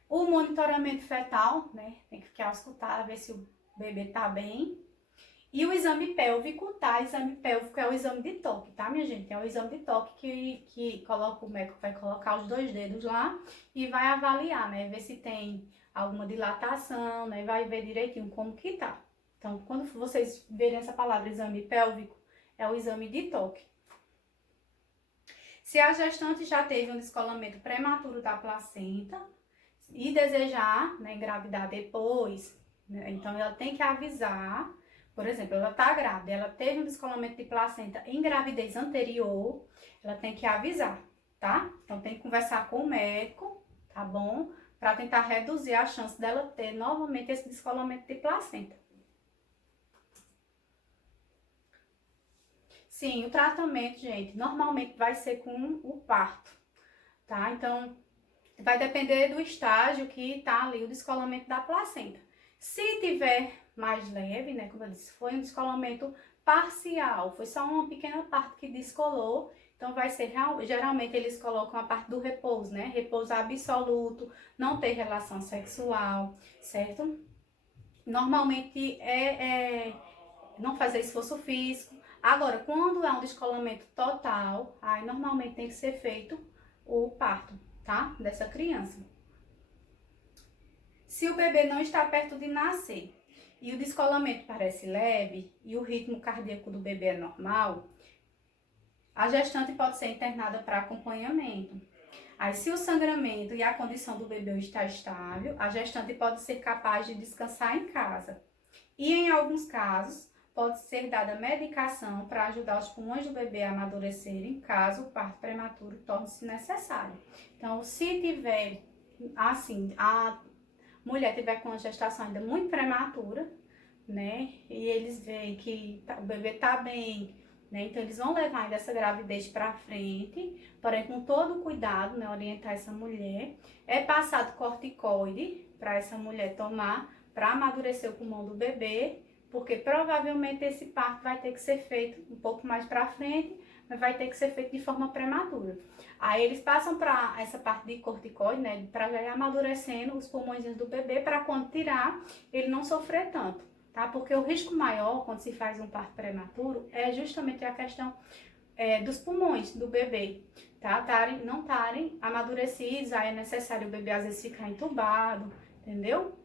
O monitoramento fetal, né, tem que ficar auscultado, ver se o bebê tá bem. E o exame pélvico, tá? Exame pélvico é o exame de toque, tá, minha gente? É o exame de toque que o médico vai colocar os 2 dedos lá e vai avaliar, né? Ver se tem alguma dilatação, né? Vai ver direitinho como que tá. Então, quando vocês verem essa palavra exame pélvico, é o exame de toque. Se a gestante já teve um descolamento prematuro da placenta e desejar, né, engravidar depois, né? Então ela tem que avisar. Por exemplo, ela tá grávida, ela teve um descolamento de placenta em gravidez anterior, ela tem que avisar, tá? Então, tem que conversar com o médico, tá bom? Para tentar reduzir a chance dela ter novamente esse descolamento de placenta. Sim, o tratamento, gente, normalmente vai ser com o parto, tá? Então, vai depender do estágio que tá ali o descolamento da placenta. Se tiver mais leve, né, como eu disse, foi um descolamento parcial, foi só uma pequena parte que descolou, então vai ser, geralmente eles colocam a parte do repouso, né, repouso absoluto, não ter relação sexual, certo? Normalmente não fazer esforço físico. Agora, quando é um descolamento total, aí normalmente tem que ser feito o parto, tá, dessa criança. Se o bebê não está perto de nascer e o descolamento parece leve e o ritmo cardíaco do bebê é normal, a gestante pode ser internada para acompanhamento. Aí, se o sangramento e a condição do bebê está estável, a gestante pode ser capaz de descansar em casa. E, em alguns casos, pode ser dada medicação para ajudar os pulmões do bebê a amadurecerem, caso o parto prematuro torne-se necessário. Então, se tiver, assim, a mulher tiver com a gestação ainda muito prematura, né, e eles veem que o bebê tá bem, né, então eles vão levar ainda essa gravidez para frente, porém com todo cuidado, né, orientar essa mulher. É passado corticoide para essa mulher tomar para amadurecer o pulmão do bebê, porque provavelmente esse parto vai ter que ser feito um pouco mais para frente, mas vai ter que ser feito de forma prematura. Aí eles passam para essa parte de corticoide, né, para já ir amadurecendo os pulmõezinhos do bebê, para quando tirar, ele não sofrer tanto, tá? Porque o risco maior quando se faz um parto prematuro é justamente a questão dos pulmões do bebê, tá? Não estarem amadurecidos, aí é necessário o bebê às vezes ficar entubado, entendeu?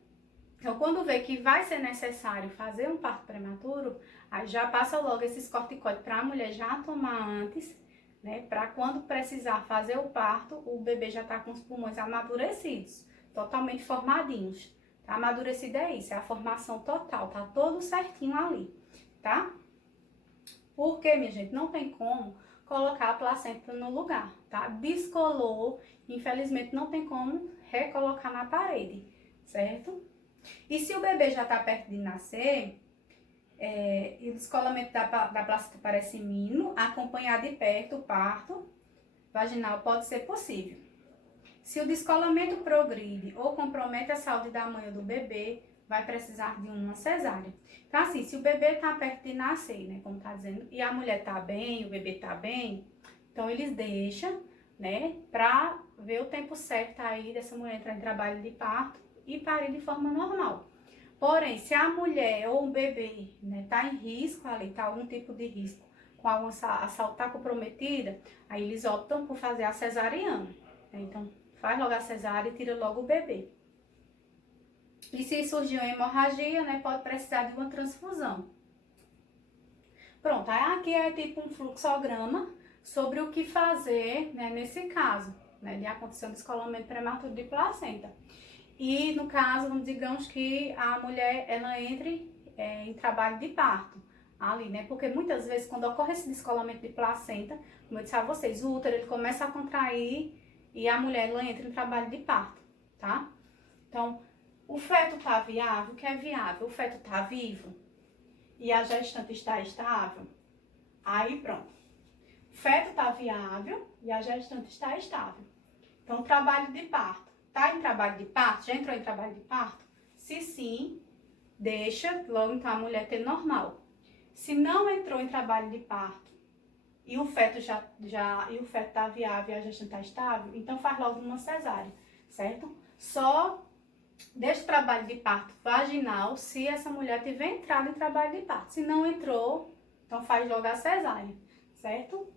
Então, quando vê que vai ser necessário fazer um parto prematuro, aí já passa logo esses corticoides para a mulher já tomar antes, né? Para quando precisar fazer o parto, o bebê já tá com os pulmões amadurecidos, totalmente formadinhos. Tá? Amadurecido é isso, é a formação total, tá todo certinho ali, tá? Porque, minha gente, não tem como colocar a placenta no lugar, tá? Descolou, infelizmente não tem como recolocar na parede, certo? E se o bebê já está perto de nascer, e o descolamento da placenta parece mínimo, acompanhar de perto o parto vaginal pode ser possível. Se o descolamento progride ou compromete a saúde da mãe ou do bebê, vai precisar de uma cesárea. Então, assim, se o bebê está perto de nascer, né, como está dizendo, e a mulher está bem, o bebê está bem, então eles deixam, né, para ver o tempo certo aí dessa mulher entrar em trabalho de parto e parir de forma normal. Porém, se a mulher ou o bebê, né, tá em risco ali, tá algum tipo de risco, com a saúde tá comprometida, aí eles optam por fazer a cesariana, né? Então, faz logo a cesárea e tira logo o bebê. E se surgiu uma hemorragia, né, pode precisar de uma transfusão. Pronto, aí aqui é tipo um fluxograma sobre o que fazer, né, nesse caso, né, de acontecer um descolamento prematuro de placenta. E no caso, digamos que a mulher ela entre em trabalho de parto ali, né? Porque muitas vezes quando ocorre esse descolamento de placenta, como eu disse a vocês, o útero ele começa a contrair e a mulher ela entra em trabalho de parto, tá? Então, o feto tá viável, o que é viável? O feto tá vivo e a gestante está estável, aí pronto. O feto tá viável e a gestante está estável. Então, trabalho de parto. Tá em trabalho de parto? Já entrou em trabalho de parto? Se sim, deixa logo então a mulher ter normal. Se não entrou em trabalho de parto e o feto o feto tá viável e a gestante tá estável, então faz logo uma cesárea, certo? Só deixa o trabalho de parto vaginal se essa mulher tiver entrado em trabalho de parto. Se não entrou, então faz logo a cesárea, certo?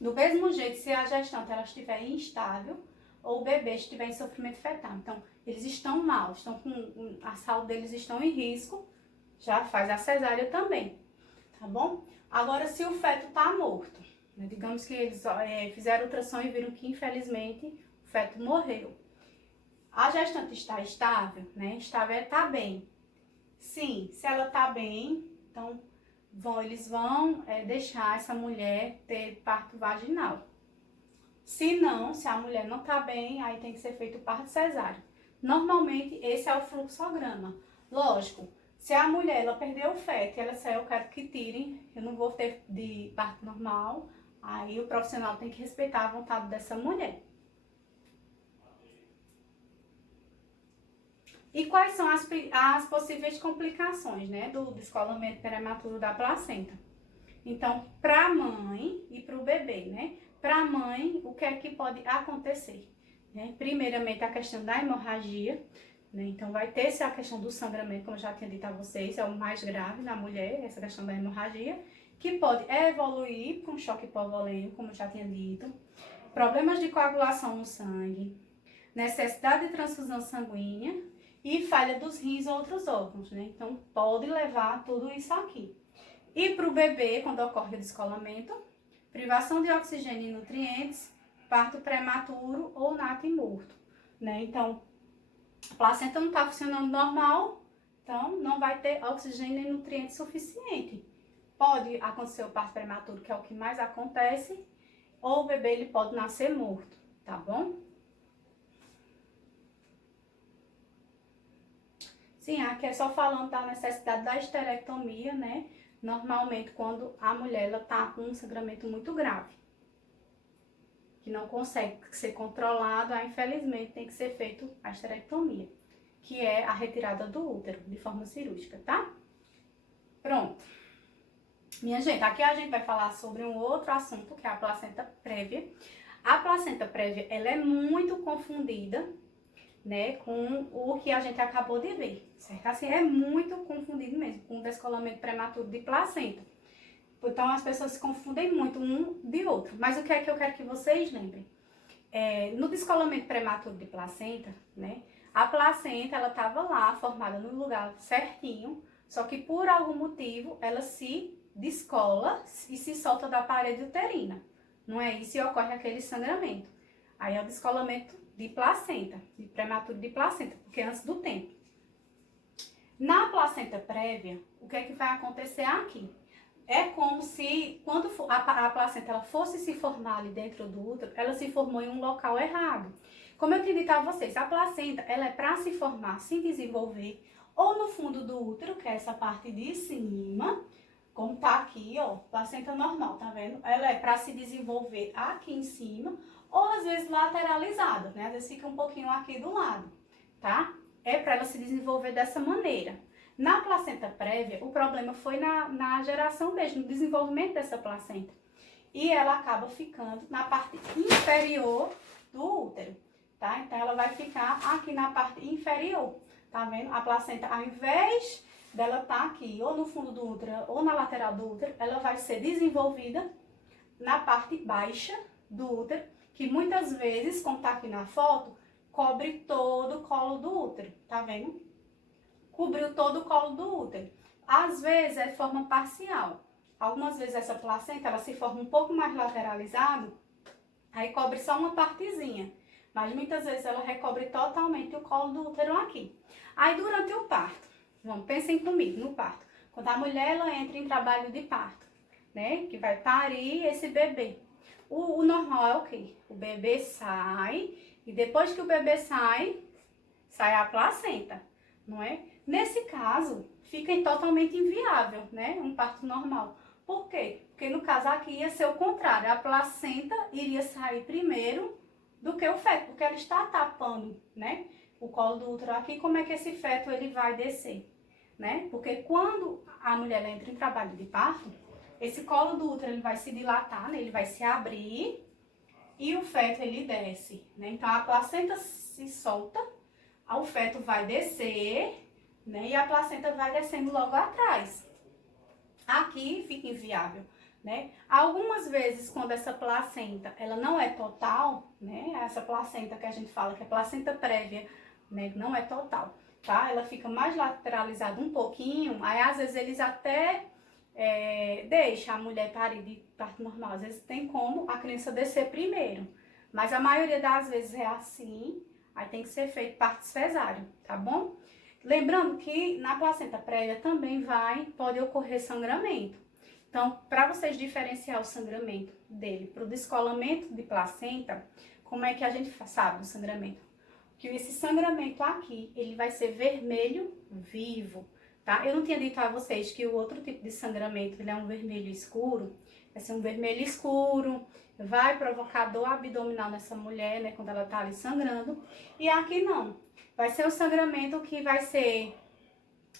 Do mesmo jeito, se a gestante ela estiver instável, ou o bebê estiver em sofrimento fetal. Então, eles estão mal, a saúde deles estão em risco, já faz a cesárea também, tá bom? Agora, se o feto tá morto, né, digamos que eles fizeram ultrassom e viram que, infelizmente, o feto morreu. A gestante está estável, né? Estável tá bem. Sim, se ela tá bem, então eles vão deixar essa mulher ter parto vaginal. Se não, se a mulher não tá bem, aí tem que ser feito o parto cesáreo. Normalmente, esse é o fluxograma. Lógico, se a mulher ela perdeu o feto e ela disser, eu quero que tirem, eu não vou ter de parto normal, aí o profissional tem que respeitar a vontade dessa mulher. E quais são as possíveis complicações, né, do descolamento prematuro da placenta? Então, para a mãe e para o bebê, né? Para a mãe, o que é que pode acontecer? Né? Primeiramente, a questão da hemorragia, né? Então, vai ter a questão do sangramento, como eu já tinha dito a vocês, é o mais grave na mulher, essa questão da hemorragia, que pode evoluir com choque hipovolêmico, como eu já tinha dito, problemas de coagulação no sangue, necessidade de transfusão sanguínea e falha dos rins ou outros órgãos, né? Então, pode levar tudo isso aqui. E para o bebê, quando ocorre o descolamento, privação de oxigênio e nutrientes, parto prematuro ou nato e morto, né? Então, a placenta não está funcionando normal, então não vai ter oxigênio nem nutriente suficiente. Pode acontecer o parto prematuro, que é o que mais acontece, ou o bebê ele pode nascer morto, tá bom? Sim, aqui é só falando da necessidade da esterectomia, né? Normalmente quando a mulher ela tá com um sangramento muito grave, que não consegue ser controlado, aí infelizmente tem que ser feito a esterectomia, que é a retirada do útero de forma cirúrgica, tá? Pronto. Minha gente, aqui a gente vai falar sobre um outro assunto, que é a placenta prévia. A placenta prévia, ela é muito confundida, né, com o que a gente acabou de ver, certo? Assim, é muito confundido mesmo, com o descolamento prematuro de placenta. Então, as pessoas se confundem muito um de outro. Mas o que é que eu quero que vocês lembrem? No descolamento prematuro de placenta, né, a placenta, ela estava lá, formada no lugar certinho, só que por algum motivo, ela se descola e se solta da parede uterina. Não é isso? E ocorre aquele sangramento. Aí é o descolamento de placenta, de prematuro de placenta, porque é antes do tempo. Na placenta prévia, o que é que vai acontecer aqui? É como se, quando a placenta ela fosse se formar ali dentro do útero, ela se formou em um local errado. Como eu tinha dito a vocês, a placenta ela é para se formar, se desenvolver, ou no fundo do útero, que é essa parte de cima, como tá aqui, ó, placenta normal, tá vendo? Ela é para se desenvolver aqui em cima, ou às vezes lateralizada, né? Às vezes fica um pouquinho aqui do lado, tá? É para ela se desenvolver dessa maneira. Na placenta prévia, o problema foi na geração mesmo, no desenvolvimento dessa placenta. E ela acaba ficando na parte inferior do útero, tá? Então, ela vai ficar aqui na parte inferior, tá vendo? A placenta, ao invés dela estar aqui, ou no fundo do útero, ou na lateral do útero, ela vai ser desenvolvida na parte baixa do útero, que muitas vezes, como tá aqui na foto, cobre todo o colo do útero, tá vendo? Cobriu todo o colo do útero. Às vezes é de forma parcial. Algumas vezes essa placenta ela se forma um pouco mais lateralizado, aí cobre só uma partezinha. Mas muitas vezes ela recobre totalmente o colo do útero aqui. Aí durante o parto, pensem comigo no parto. Quando a mulher ela entra em trabalho de parto, né, que vai parir esse bebê. O normal é o quê? O bebê sai e depois que o bebê sai a placenta, não é? Nesse caso, fica totalmente inviável, né? Um parto normal. Por quê? Porque no caso aqui ia ser o contrário. A placenta iria sair primeiro do que o feto, porque ela está tapando, né? O colo do útero aqui, como é que esse feto ele vai descer, né? Porque quando a mulher entra em trabalho de parto, esse colo do útero ele vai se dilatar, né? Ele vai se abrir e o feto ele desce, né? Então a placenta se solta, o feto vai descer, né? E a placenta vai descendo logo atrás. Aqui fica inviável, né? Algumas vezes, quando essa placenta, ela não é total, né? Essa placenta que a gente fala que é placenta prévia, né? Não é total, tá? Ela fica mais lateralizada um pouquinho, aí às vezes eles até deixam a mulher parir de parto normal. Às vezes tem como a criança descer primeiro, mas a maioria das vezes é assim, aí tem que ser feito parto cesáreo, tá bom? Lembrando que na placenta prévia também pode ocorrer sangramento. Então, para vocês diferenciar o sangramento dele para o descolamento de placenta, como é que a gente sabe o sangramento? Que esse sangramento aqui, ele vai ser vermelho vivo, tá? Eu não tinha dito a vocês que o outro tipo de sangramento, ele é um vermelho escuro. Vai ser um vermelho escuro, vai provocar dor abdominal nessa mulher, né, quando ela tá ali sangrando. E aqui não. Vai ser um sangramento que vai ser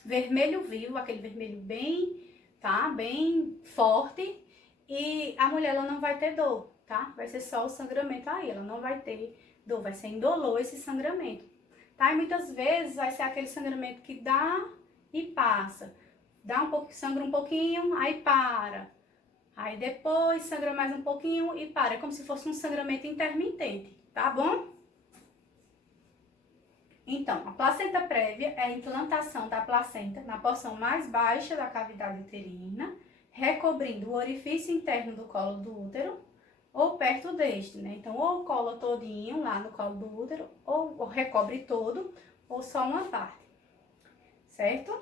vermelho vivo, aquele vermelho bem, tá? Bem forte. E a mulher, ela não vai ter dor, tá? Vai ser só o sangramento aí, ela não vai ter dor, vai ser indolor esse sangramento, tá? E muitas vezes vai ser aquele sangramento que dá e passa. Dá um pouco, sangra um pouquinho, aí para. Aí depois sangra mais um pouquinho e para. É como se fosse um sangramento intermitente, tá bom? Então, a placenta prévia é a implantação da placenta na porção mais baixa da cavidade uterina, recobrindo o orifício interno do colo do útero, ou perto deste, né? Então, ou cola todinho lá no colo do útero, ou recobre todo, ou só uma parte, certo?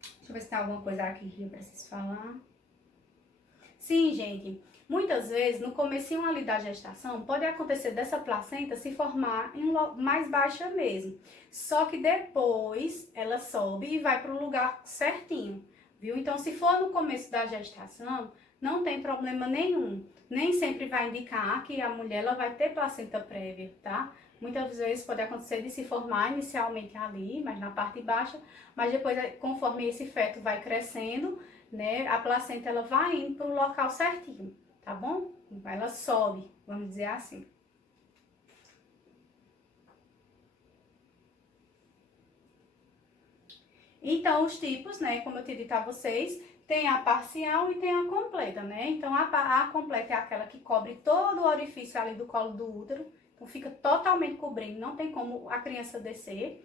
Deixa eu ver se tem alguma coisa aqui que eu preciso falar. Sim, gente, muitas vezes no comecinho ali da gestação, pode acontecer dessa placenta se formar em mais baixa mesmo. Só que depois ela sobe e vai para o lugar certinho, viu? Então, se for no começo da gestação, não tem problema nenhum. Nem sempre vai indicar que a mulher ela vai ter placenta prévia, tá? Muitas vezes pode acontecer de se formar inicialmente ali, mas na parte baixa, mas depois, conforme esse feto vai crescendo, né, a placenta ela vai indo para o local certinho, tá bom? Ela sobe, vamos dizer assim. Então, os tipos, né, como eu tinha dito a vocês, tem a parcial e tem a completa, né? Então, a completa é aquela que cobre todo o orifício ali do colo do útero, então fica totalmente cobrindo, não tem como a criança descer.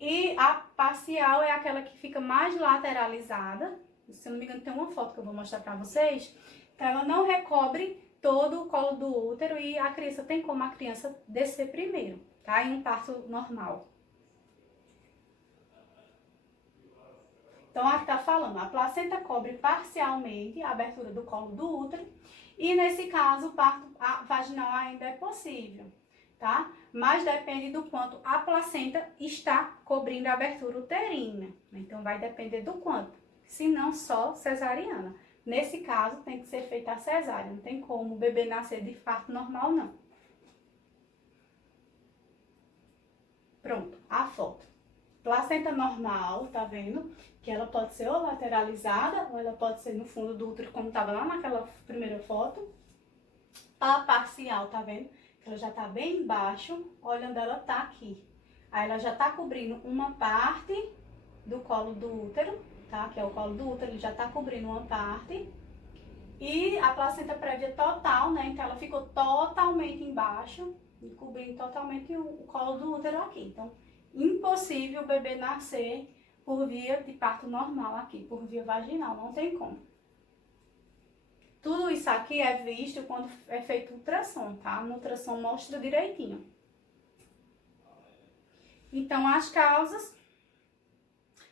E a parcial é aquela que fica mais lateralizada, se eu não me engano tem uma foto que eu vou mostrar pra vocês, então ela não recobre todo o colo do útero e a criança tem como a criança descer primeiro, tá? Em um parto normal. Então, aqui tá falando, a placenta cobre parcialmente a abertura do colo do útero e, nesse caso, o parto vaginal ainda é possível, tá? Mas depende do quanto a placenta está cobrindo a abertura uterina. Então, vai depender do quanto, se não só cesariana. Nesse caso, tem que ser feita a cesárea, não tem como o bebê nascer de parto normal, não. Pronto, a foto. Placenta normal, tá vendo? Que ela pode ser ou lateralizada, ou ela pode ser no fundo do útero, como tava lá naquela primeira foto. A parcial, tá vendo? Que ela já tá bem embaixo, olha onde ela tá aqui. Aí ela já tá cobrindo uma parte do colo do útero, tá? Que é o colo do útero, ele já tá cobrindo uma parte. E a placenta prévia total, né? Então ela ficou totalmente embaixo, cobrindo totalmente o colo do útero aqui. Então, impossível o bebê nascer por via de parto normal aqui, por via vaginal, não tem como. Tudo isso aqui é visto quando é feito ultrassom, tá? No ultrassom mostra direitinho. Então, as causas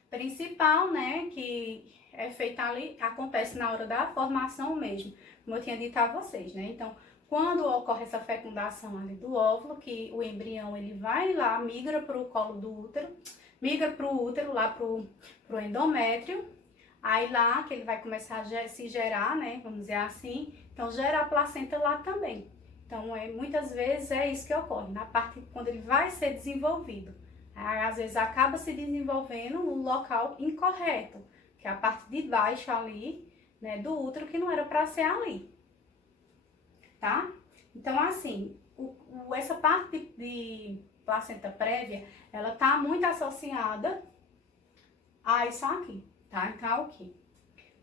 principal, né, que é feita ali, acontece na hora da formação mesmo, como eu tinha dito a vocês, né? Então, quando ocorre essa fecundação ali do óvulo, que o embrião ele vai lá, migra para o colo do útero, migra para o útero, lá para o endométrio, aí lá que ele vai começar a se gerar, né, vamos dizer assim, então gera a placenta lá também. Então, muitas vezes é isso que ocorre, na parte quando ele vai ser desenvolvido. Aí, às vezes acaba se desenvolvendo no local incorreto, que é a parte de baixo ali, né, do útero, que não era para ser ali, tá? Então, assim, essa parte de placenta prévia, ela tá muito associada a isso aqui, tá? Então, o que?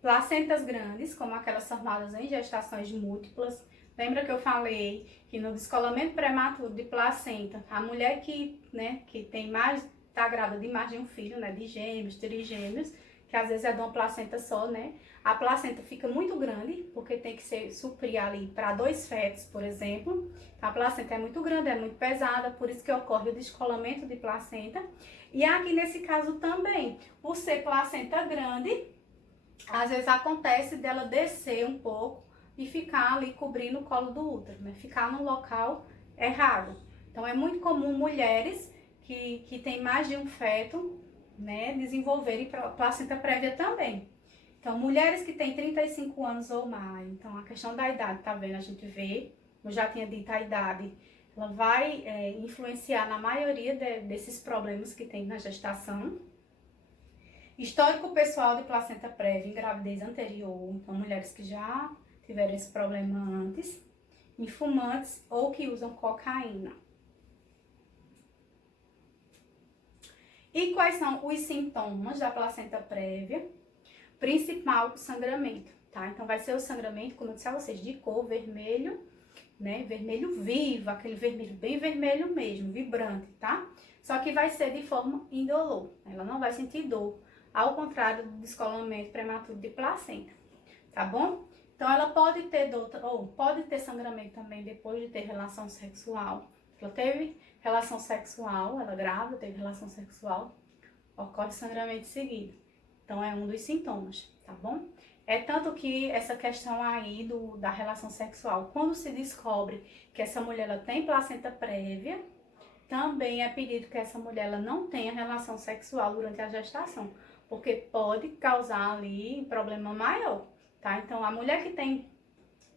Placentas grandes, como aquelas formadas em gestações múltiplas. Lembra que eu falei que no descolamento prematuro de placenta, a mulher que, né, que tem mais, tá grávida de mais de um filho, né, de gêmeos, trigêmeos, que às vezes é de uma placenta só, né, a placenta fica muito grande, porque tem que ser suprir ali para 2 fetos, por exemplo. A placenta é muito grande, é muito pesada, por isso que ocorre o descolamento de placenta. E aqui nesse caso também, por ser placenta grande, às vezes acontece dela descer um pouco e ficar ali cobrindo o colo do útero, né? Ficar no local errado. Então, é muito comum mulheres que têm mais de um feto, né, desenvolverem placenta prévia também. Então, mulheres que têm 35 anos ou mais, então a questão da idade, tá vendo? A gente vê, eu já tinha dito a idade, ela vai influenciar na maioria desses problemas que tem na gestação. Histórico pessoal de placenta prévia em gravidez anterior, então mulheres que já tiveram esse problema antes, em fumantes ou que usam cocaína. E quais são os sintomas da placenta prévia? Principal, sangramento, tá? Então vai ser o sangramento, como eu disse a vocês, de cor vermelho, né? Vermelho vivo, aquele vermelho bem vermelho mesmo, vibrante, tá? Só que vai ser de forma indolor, ela não vai sentir dor, ao contrário do descolamento prematuro de placenta, tá bom? Então, ela pode ter ou pode ter sangramento também depois de ter relação sexual. Ela teve relação sexual, ela grávida, teve relação sexual, ocorre sangramento seguido. Então, é um dos sintomas, tá bom? É tanto que essa questão aí da relação sexual, quando se descobre que essa mulher ela tem placenta prévia, também é pedido que essa mulher ela não tenha relação sexual durante a gestação, porque pode causar ali problema maior, tá? Então, a mulher que tem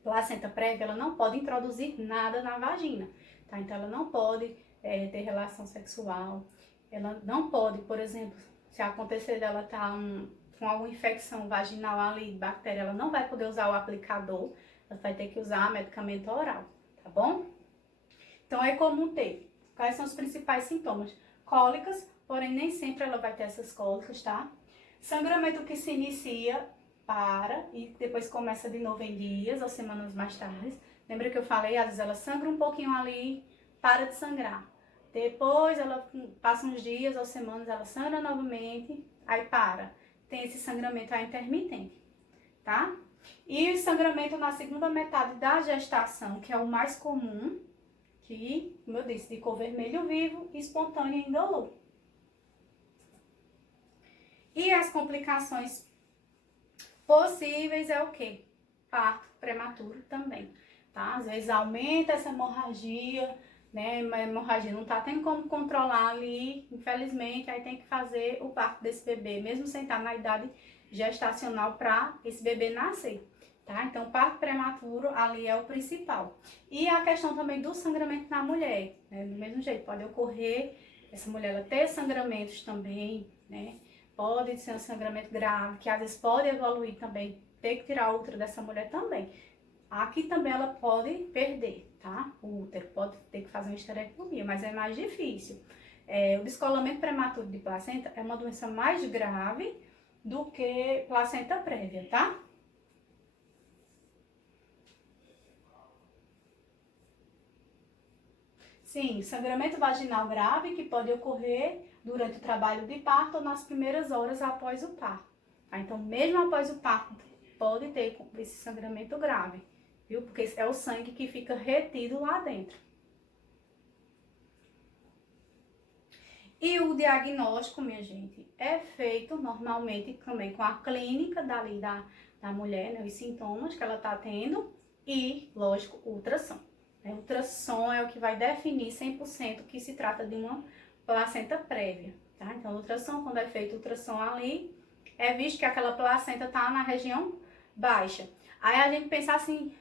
placenta prévia, ela não pode introduzir nada na vagina, tá? Então, ela não pode ter relação sexual, ela não pode, por exemplo, se acontecer dela estar com alguma infecção vaginal ali, bactéria, ela não vai poder usar o aplicador, ela vai ter que usar medicamento oral, tá bom? Então, é comum ter. Quais são os principais sintomas? Cólicas, porém nem sempre ela vai ter essas cólicas, tá? Sangramento que se inicia, para e depois começa de novo em dias ou semanas mais tarde. Lembra que eu falei? Às vezes ela sangra um pouquinho ali, para de sangrar. Depois ela passa uns dias ou semanas, ela sangra novamente, aí para. Tem esse sangramento aí intermitente, tá? E o sangramento na segunda metade da gestação, que é o mais comum, que, como eu disse, de cor vermelho vivo, espontâneo e indolor. E as complicações possíveis é o quê? Parto prematuro também, tá? Às vezes aumenta essa hemorragia, né? A hemorragia não tá tendo como controlar ali, infelizmente, aí tem que fazer o parto desse bebê, mesmo sem estar na idade gestacional para esse bebê nascer, tá? Então, parto prematuro ali é o principal. E a questão também do sangramento na mulher, né? Do mesmo jeito, pode ocorrer essa mulher ela ter sangramentos também, né? Pode ser um sangramento grave, que às vezes pode evoluir também, ter que tirar o útero dessa mulher também. Aqui também ela pode perder, tá? O útero pode ter que fazer uma esterectomia, mas é mais difícil. O descolamento prematuro de placenta é uma doença mais grave do que placenta prévia, tá? Sim, sangramento vaginal grave que pode ocorrer durante o trabalho de parto ou nas primeiras horas após o parto. Tá? Então, mesmo após o parto, pode ter esse sangramento grave, viu? Porque é o sangue que fica retido lá dentro. E o diagnóstico, minha gente, é feito normalmente também com a clínica da mulher, né? Os sintomas que ela tá tendo e, lógico, o ultrassom. O ultrassom é o que vai definir 100% que se trata de uma placenta prévia, tá? Então, o ultrassom, quando é feito o ultrassom ali, é visto que aquela placenta tá na região baixa. Aí a gente pensa assim,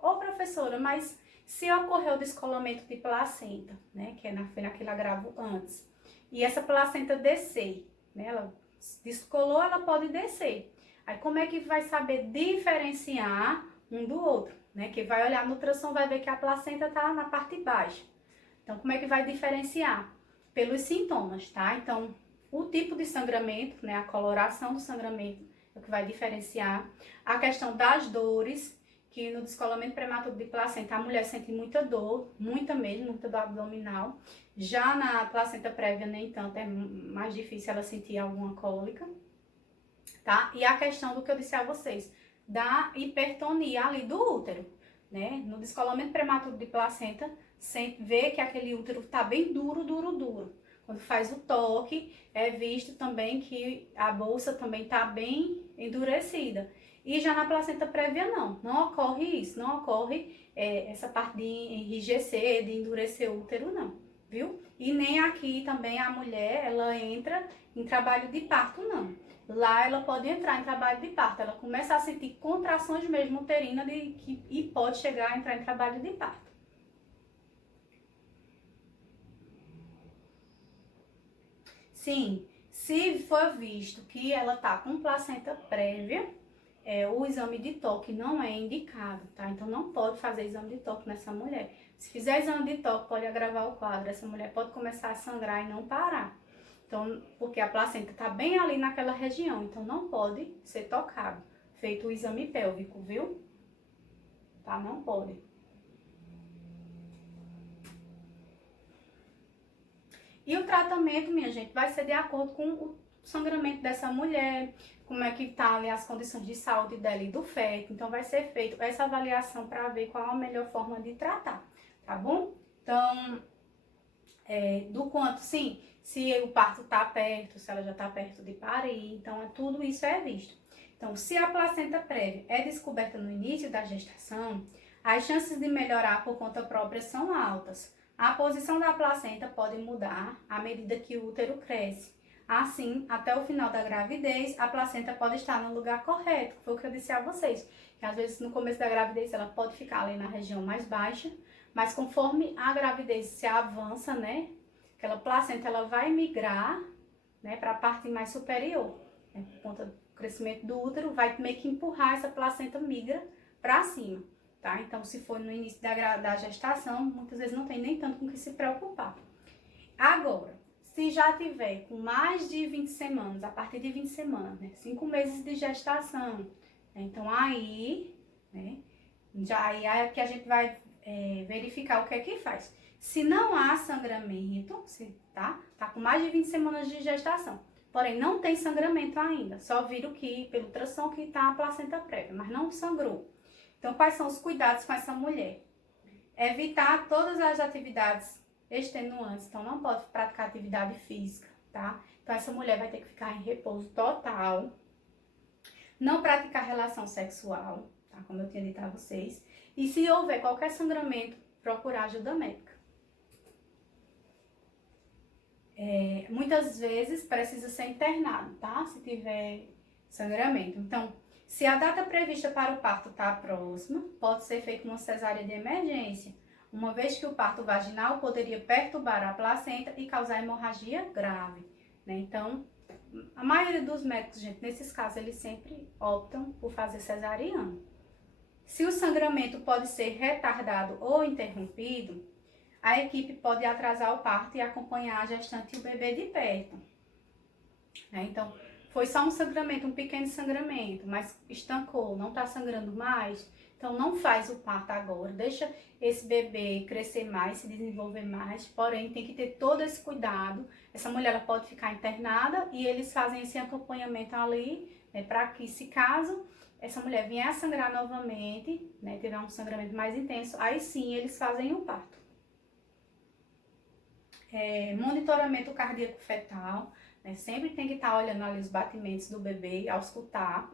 ô professora, mas se ocorreu o descolamento de placenta, né, que foi naquele agravo antes, e essa placenta descer, né, ela descolou, ela pode descer. Aí como é que vai saber diferenciar um do outro, né? Que vai olhar no ultrassom, vai ver que a placenta tá na parte baixa. Então, como é que vai diferenciar? Pelos sintomas, tá? Então, o tipo de sangramento, né, a coloração do sangramento é o que vai diferenciar. A questão das dores, que no descolamento prematuro de placenta a mulher sente muita dor, muita mesmo, muita dor abdominal. Já na placenta prévia, nem tanto, é mais difícil ela sentir alguma cólica, tá? E a questão do que eu disse a vocês, da hipertonia ali do útero, né? No descolamento prematuro de placenta, vê que aquele útero tá bem duro, duro, duro. Quando faz o toque, é visto também que a bolsa também tá bem endurecida. E já na placenta prévia, não ocorre isso, não ocorre essa parte de enrijecer, de endurecer o útero, não, viu? E nem aqui também a mulher, ela entra em trabalho de parto, não. Lá ela pode entrar em trabalho de parto, ela começa a sentir contrações mesmo uterinas e pode chegar a entrar em trabalho de parto. Sim, se for visto que ela tá com placenta prévia, o exame de toque não é indicado, tá? Então não pode fazer exame de toque nessa mulher. Se fizer exame de toque, pode agravar o quadro, essa mulher pode começar a sangrar e não parar. Então, porque a placenta tá bem ali naquela região, então não pode ser tocado. Feito o exame pélvico, viu? Tá? Não pode. E o tratamento, minha gente, vai ser de acordo com sangramento dessa mulher, como é que tá ali as condições de saúde dela e do feto. Então, vai ser feita essa avaliação para ver qual a melhor forma de tratar, tá bom? Então, do quanto, sim, se o parto tá perto, se ela já tá perto de parir, então tudo isso é visto. Então, se a placenta prévia é descoberta no início da gestação, as chances de melhorar por conta própria são altas. A posição da placenta pode mudar à medida que o útero cresce. Assim, até o final da gravidez, a placenta pode estar no lugar correto, que foi o que eu disse a vocês, que às vezes no começo da gravidez ela pode ficar ali na região mais baixa, mas conforme a gravidez se avança, né, aquela placenta ela vai migrar, né, para a parte mais superior, né, por conta do crescimento do útero, vai meio que empurrar essa placenta migra para cima, tá? Então, se for no início da gestação, muitas vezes não tem nem tanto com que se preocupar. Agora, se já tiver com mais de 20 semanas, a partir de 20 semanas, né, 5 meses de gestação, né, então aí, né, aí é que a gente vai verificar o que é que faz. Se não há sangramento, tá com mais de 20 semanas de gestação, porém não tem sangramento ainda, só viram que pelo ultrassom que tá a placenta prévia, mas não sangrou. Então, quais são os cuidados com essa mulher? Evitar todas as atividades extenuantes, então não pode praticar atividade física, tá? Então, essa mulher vai ter que ficar em repouso total, não praticar relação sexual, tá? Como eu tinha dito a vocês. E se houver qualquer sangramento, procurar ajuda médica. Muitas vezes precisa ser internado, tá? Se tiver sangramento. Então, se a data prevista para o parto está próxima, pode ser feita uma cesárea de emergência, uma vez que o parto vaginal poderia perturbar a placenta e causar hemorragia grave, né? Então, a maioria dos médicos, gente, nesses casos, eles sempre optam por fazer cesariana. Se o sangramento pode ser retardado ou interrompido, a equipe pode atrasar o parto e acompanhar a gestante e o bebê de perto, né? Então, foi só um sangramento, um pequeno sangramento, mas estancou, não está sangrando mais, então não faz o parto agora, deixa esse bebê crescer mais, se desenvolver mais, porém tem que ter todo esse cuidado. Essa mulher ela pode ficar internada e eles fazem esse acompanhamento ali, né, para que, se caso essa mulher vier a sangrar novamente, né, tiver um sangramento mais intenso, aí sim eles fazem o parto. Monitoramento cardíaco fetal, né, sempre tem que estar olhando ali os batimentos do bebê ao escutar,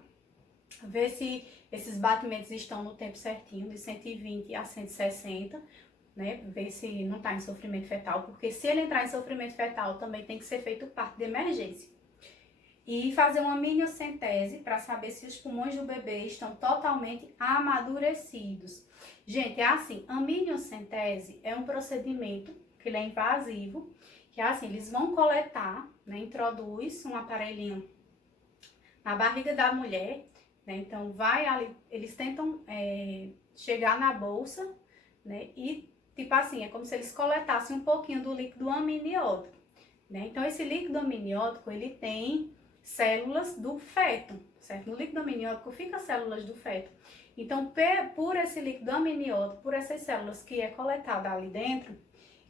ver se esses batimentos estão no tempo certinho, de 120 a 160, né, ver se não está em sofrimento fetal, porque se ele entrar em sofrimento fetal, também tem que ser feito o parto de emergência. E fazer uma miniocentese para saber se os pulmões do bebê estão totalmente amadurecidos. Gente, é assim, a miniocentese é um procedimento que ele é invasivo, que é assim, eles vão coletar, né, introduz um aparelhinho na barriga da mulher, né, então vai ali, eles tentam chegar na bolsa, né, e tipo assim, é como se eles coletassem um pouquinho do líquido amniótico, né, então esse líquido amniótico, ele tem células do feto, certo? No líquido amniótico fica células do feto. Então, por esse líquido amniótico, por essas células que é coletada ali dentro,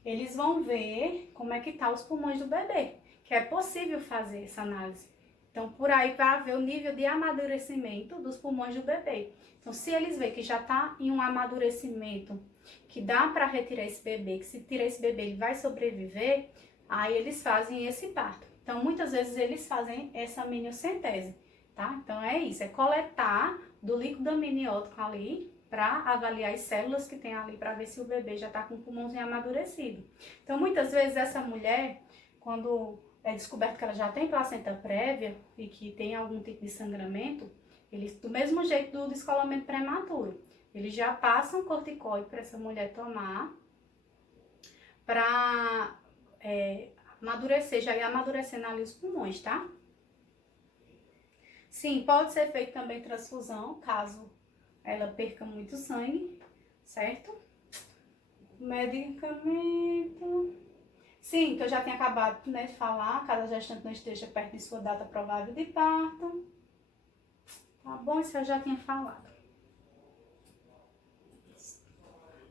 eles vão ver como é que tá os pulmões do bebê, que é possível fazer essa análise. Então, por aí para ver o nível de amadurecimento dos pulmões do bebê. Então, se eles verem que já está em um amadurecimento, que dá para retirar esse bebê, que se tirar esse bebê ele vai sobreviver, aí eles fazem esse parto. Então, muitas vezes eles fazem essa miniocentese, tá? Então, é isso, é coletar do líquido amniótico ali para avaliar as células que tem ali para ver se o bebê já está com o pulmãozinho amadurecido. Então, muitas vezes essa mulher, quando é descoberto que ela já tem placenta prévia e que tem algum tipo de sangramento, eles, do mesmo jeito do descolamento prematuro, eles já passam corticoide para essa mulher tomar para amadurecer, já ir amadurecendo ali os pulmões, tá? Sim, pode ser feito também transfusão, caso ela perca muito sangue, certo? Medicamento. Sim, que eu já tinha acabado, né, de falar, caso a gestante não esteja perto de sua data provável de parto. Tá bom? Isso eu já tinha falado.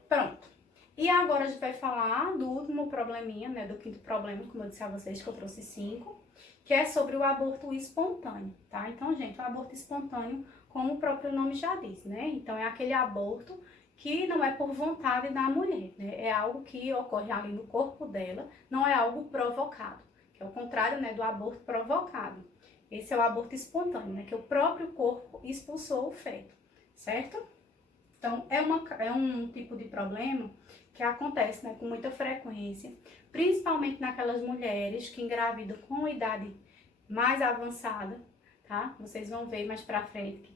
Pronto. E agora a gente vai falar do último probleminha, né, do quinto problema, como eu disse a vocês, que eu trouxe 5, que é sobre o aborto espontâneo, tá? Então, gente, o aborto espontâneo, como o próprio nome já diz, né? Então, é aquele aborto que não é por vontade da mulher, né? É algo que ocorre ali no corpo dela, não é algo provocado, que é o contrário, né, do aborto provocado. Esse é o aborto espontâneo, né, que o próprio corpo expulsou o feto, certo? Então, é um tipo de problema que acontece, né, com muita frequência, principalmente naquelas mulheres que engravidam com idade mais avançada, tá? Vocês vão ver mais pra frente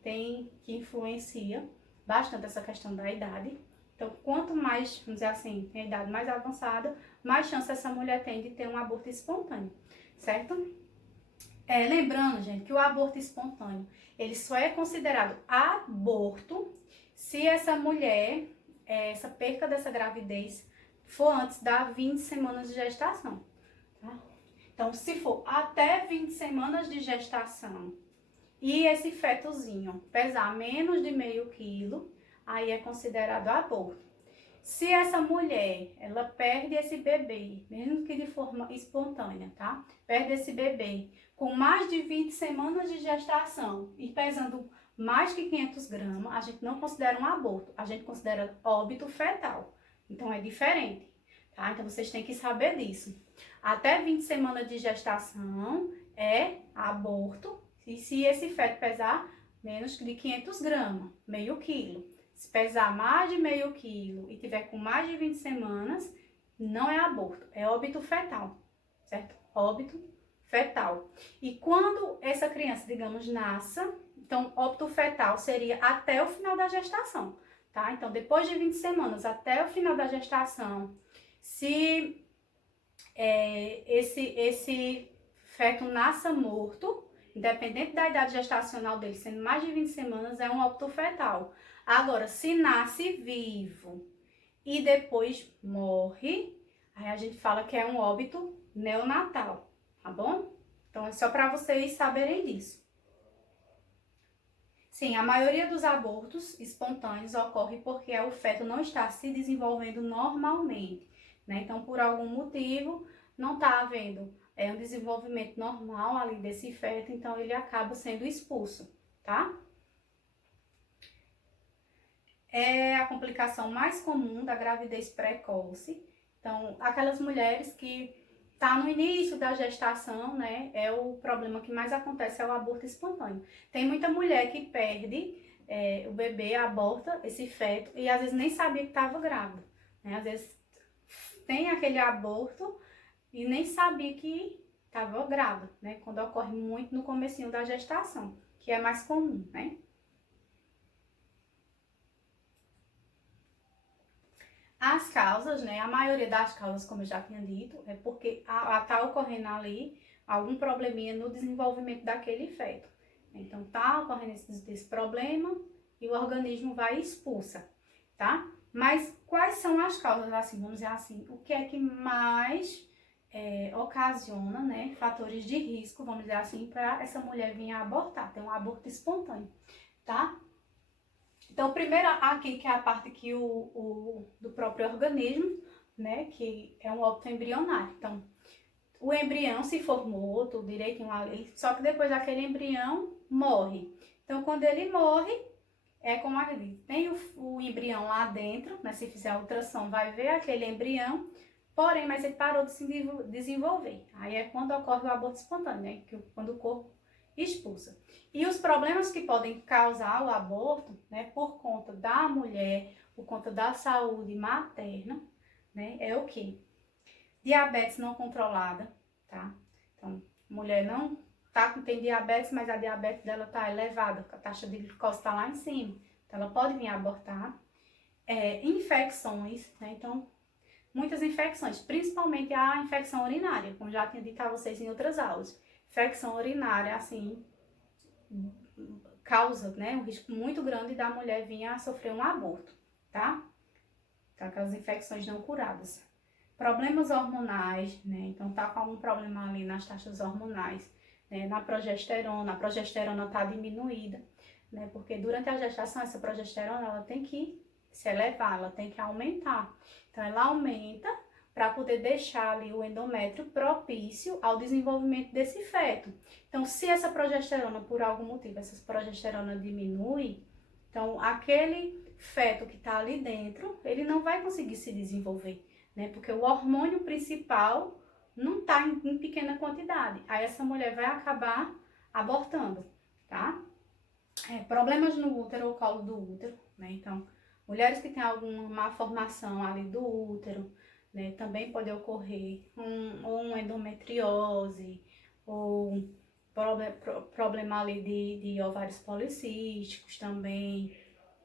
que influencia bastante essa questão da idade. Então, quanto mais, vamos dizer assim, tem a idade mais avançada, mais chance essa mulher tem de ter um aborto espontâneo, certo? Lembrando, gente, que o aborto espontâneo, ele só é considerado aborto se essa mulher, essa perca dessa gravidez, for antes das 20 semanas de gestação, tá? Então, se for até 20 semanas de gestação e esse fetozinho pesar menos de meio quilo, aí é considerado aborto. Se essa mulher, ela perde esse bebê, mesmo que de forma espontânea, tá? Perde esse bebê com mais de 20 semanas de gestação e pesando mais que 500 gramas, a gente não considera um aborto, a gente considera óbito fetal. Então, é diferente, tá? Então, vocês têm que saber disso. Até 20 semanas de gestação é aborto, e se esse feto pesar menos de 500 gramas, meio quilo. Se pesar mais de meio quilo e tiver com mais de 20 semanas, não é aborto, é óbito fetal, certo? Óbito fetal. E quando essa criança, digamos, nasça, então óbito fetal seria até o final da gestação, tá? Então, depois de 20 semanas até o final da gestação, se esse feto nasça morto, independente da idade gestacional dele, sendo mais de 20 semanas, é um óbito fetal. Agora, se nasce vivo e depois morre, aí a gente fala que é um óbito neonatal, tá bom? Então, é só para vocês saberem disso. Sim, a maioria dos abortos espontâneos ocorre porque o feto não está se desenvolvendo normalmente, né? Então, por algum motivo, não está havendo um desenvolvimento normal ali desse feto, então ele acaba sendo expulso, tá? É a complicação mais comum da gravidez precoce. Então, aquelas mulheres que tá no início da gestação, né, é o problema que mais acontece, é o aborto espontâneo. Tem muita mulher que perde o bebê, aborta esse feto e às vezes nem sabia que estava grávida, né? Às vezes tem aquele aborto e nem sabia que estava grávida, né? Quando ocorre muito no comecinho da gestação, que é mais comum, né? As causas, né? A maioria das causas, como eu já tinha dito, é porque tá ocorrendo ali algum probleminha no desenvolvimento daquele feto. Então, tá ocorrendo esse problema e o organismo vai e expulsa, tá? Mas quais são as causas, assim, vamos dizer assim, o que é que mais ocasiona, né, fatores de risco, vamos dizer assim, para essa mulher vir a abortar, ter um aborto espontâneo, tá? Então, primeiro aqui, que é a parte que do próprio organismo, né, que é um óbito embrionário. Então, o embrião se formou, tudo direitinho ali, só que depois aquele embrião morre. Então, quando ele morre, é como ali, tem o embrião lá dentro, né, se fizer a ultrassom, vai ver aquele embrião, porém, mas ele parou de se desenvolver. Aí é quando ocorre o aborto espontâneo, né, quando o corpo expulsa. E os problemas que podem causar o aborto, né, por conta da mulher, por conta da saúde materna, né, é o quê? Diabetes não controlada, tá? Então, a mulher não tem diabetes, mas a diabetes dela tá elevada, a taxa de glicose tá lá em cima. Então, ela pode vir a abortar. Infecções, né? Então, muitas infecções, principalmente a infecção urinária, como já tinha dito a vocês em outras aulas. Infecção urinária, assim, causa, né, um risco muito grande da mulher vir a sofrer um aborto, tá? Então, aquelas infecções não curadas. Problemas hormonais, né? Então, tá com algum problema ali nas taxas hormonais, né? Na progesterona, a progesterona tá diminuída, né? Porque durante a gestação, essa progesterona, ela tem que se elevar, ela tem que aumentar. Então, ela aumenta para poder deixar ali o endométrio propício ao desenvolvimento desse feto. Então, se essa progesterona, por algum motivo, essa progesterona diminui, então aquele feto que está ali dentro, ele não vai conseguir se desenvolver, né? Porque o hormônio principal não está em pequena quantidade. Aí essa mulher vai acabar abortando, tá? Problemas no útero ou colo do útero, né? Então, mulheres que têm alguma malformação ali do útero, né? Também pode ocorrer uma endometriose ou problema ali de ovários policísticos também,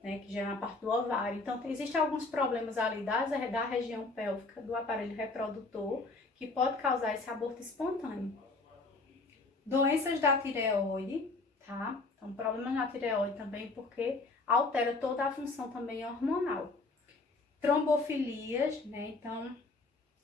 né? Que já é na parte do ovário. Então, existem alguns problemas ali da região pélvica, do aparelho reprodutor, que pode causar esse aborto espontâneo. Doenças da tireoide, tá? Então, problemas na tireoide também, porque altera toda a função também hormonal. Trombofilias, né? Então,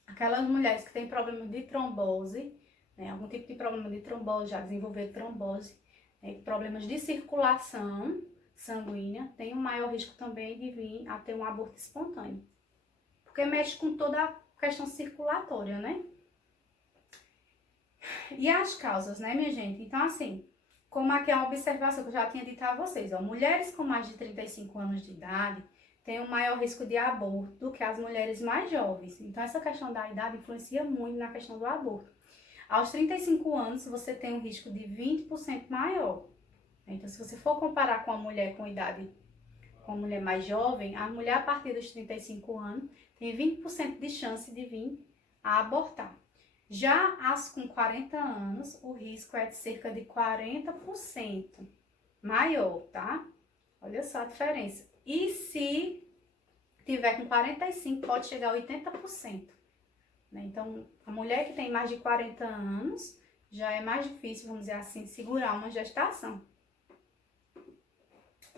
aquelas mulheres que têm problema de trombose, né? Algum tipo de problema de trombose, já desenvolver trombose, né? Problemas de circulação sanguínea, tem um maior risco também de vir a ter um aborto espontâneo. Porque mexe com toda a questão circulatória, né? E as causas, né, minha gente? Então, assim, como aqui é uma observação que eu já tinha dito a vocês, ó, mulheres com mais de 35 anos de idade têm um maior risco de aborto do que as mulheres mais jovens. Então, essa questão da idade influencia muito na questão do aborto. Aos 35 anos, você tem um risco de 20% maior. Então, se você for comparar com a mulher com idade, com a mulher mais jovem, a mulher a partir dos 35 anos tem 20% de chance de vir a abortar. Já as com 40 anos, o risco é de cerca de 40% maior, tá? Olha só a diferença. E se tiver com 45, pode chegar a 80%. Né? Então, a mulher que tem mais de 40 anos, já é mais difícil, vamos dizer assim, segurar uma gestação.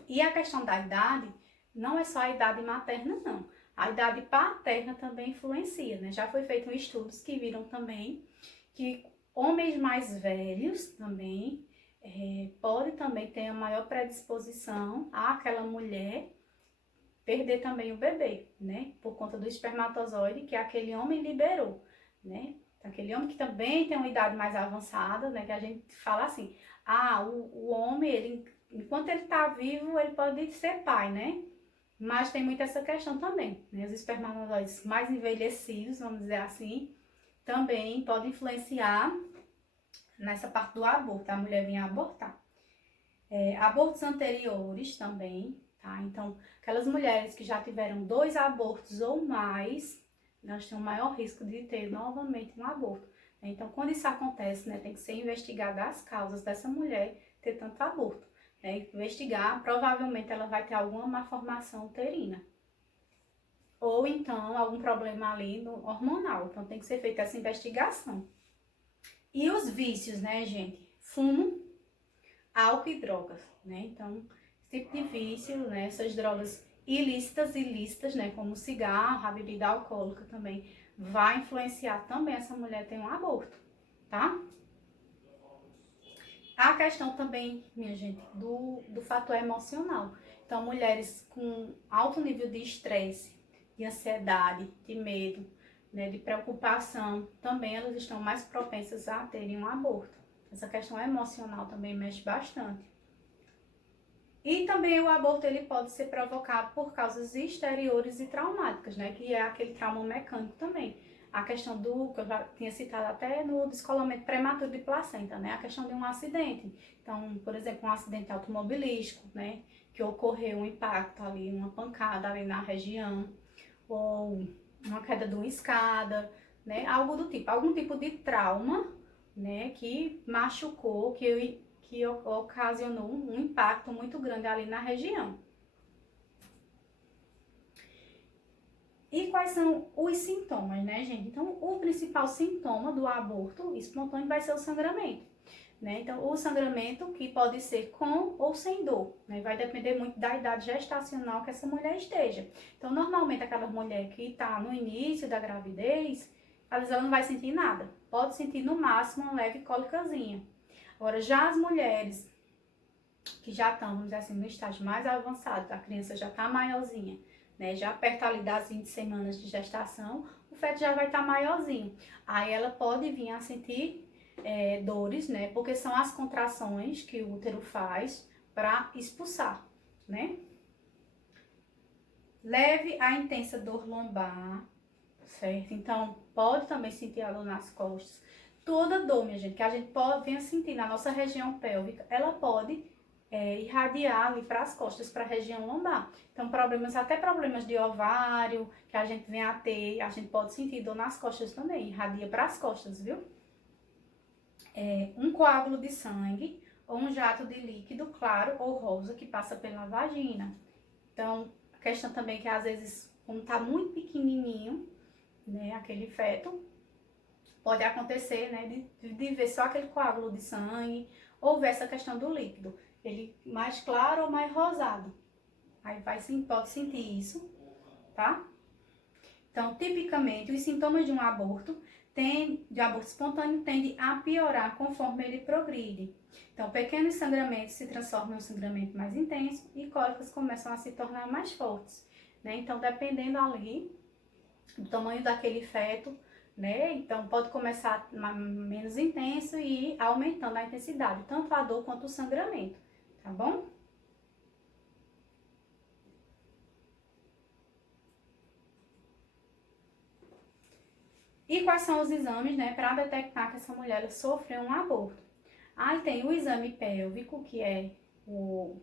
E a questão da idade, não é só a idade materna, não. A idade paterna também influencia, né? Já foi feito estudos que viram também que homens mais velhos também podem também ter a maior predisposição àquela mulher perder também o bebê, né? Por conta do espermatozoide que aquele homem liberou, né? Aquele homem que também tem uma idade mais avançada, né? Que a gente fala assim, o homem, ele, enquanto ele tá vivo, ele pode ser pai, né? Mas tem muito essa questão também, né? Os espermatozoides mais envelhecidos, vamos dizer assim, também podem influenciar nessa parte do aborto, a mulher vir a abortar. Abortos anteriores também, tá? Então, aquelas mulheres que já tiveram 2 abortos ou mais, elas têm um maior risco de ter novamente um aborto. Então, quando isso acontece, né, tem que ser investigada as causas dessa mulher ter tanto aborto. Investigar, provavelmente ela vai ter alguma malformação uterina. Ou então, algum problema ali no hormonal. Então, tem que ser feita essa investigação. E os vícios, né, gente? Fumo, álcool e drogas, né? Então, esse tipo de vício, né, essas drogas ilícitas, né, como cigarro, a bebida alcoólica também, vai influenciar também essa mulher ter um aborto, tá? A questão também, minha gente, do fator emocional. Então, mulheres com alto nível de estresse, de ansiedade, de medo, né, de preocupação, também elas estão mais propensas a terem um aborto. Essa questão emocional também mexe bastante. E também o aborto ele pode ser provocado por causas exteriores e traumáticas, né, que é aquele trauma mecânico também. A questão do, que eu já tinha citado até no descolamento prematuro de placenta, né? A questão de um acidente. Então, por exemplo, um acidente automobilístico, né? Que ocorreu um impacto ali, uma pancada ali na região, ou uma queda de uma escada, né? Algo do tipo, algum tipo de trauma, né? Que machucou, que ocasionou um impacto muito grande ali na região. E quais são os sintomas, né, gente? Então, o principal sintoma do aborto espontâneo vai ser o sangramento, né? Então, o sangramento que pode ser com ou sem dor, né? Vai depender muito da idade gestacional que essa mulher esteja. Então, normalmente, aquela mulher que está no início da gravidez, às vezes ela não vai sentir nada. Pode sentir, no máximo, uma leve cólicazinha. Agora, já as mulheres que já estão, vamos dizer assim, no estágio mais avançado, a criança já está maiorzinha, né, já perto ali das 20 semanas de gestação, o o feto já vai estar maiorzinho. Aí ela pode vir a sentir dores, né? Porque são as contrações que o útero faz para expulsar, né? Leve a intensa dor lombar, certo? Então, pode também sentir a dor nas costas. Toda dor, minha gente, que a gente pode vir a sentir na nossa região pélvica, ela pode irradiar ali para as costas, para a região lombar. Então, até problemas de ovário, que a gente vem a ter, a gente pode sentir dor nas costas também, irradia para as costas, viu? Um coágulo de sangue ou um jato de líquido claro ou rosa que passa pela vagina. Então, a questão também que às vezes, como tá muito pequenininho, né, aquele feto, pode acontecer, né, de ver só aquele coágulo de sangue ou ver essa questão do líquido, ele mais claro ou mais rosado. Aí pode sentir isso, tá? Então, tipicamente, os sintomas de um aborto espontâneo tendem a piorar conforme ele progride. Então, pequenos sangramentos se transformam em um sangramento mais intenso e cólicas começam a se tornar mais fortes, né? Então, dependendo ali do tamanho daquele feto, né? Então, pode começar menos intenso e ir aumentando a intensidade, tanto a dor quanto o sangramento, tá bom? E quais são os exames, né, para detectar que essa mulher sofreu um aborto? Aí tem o exame pélvico, que é o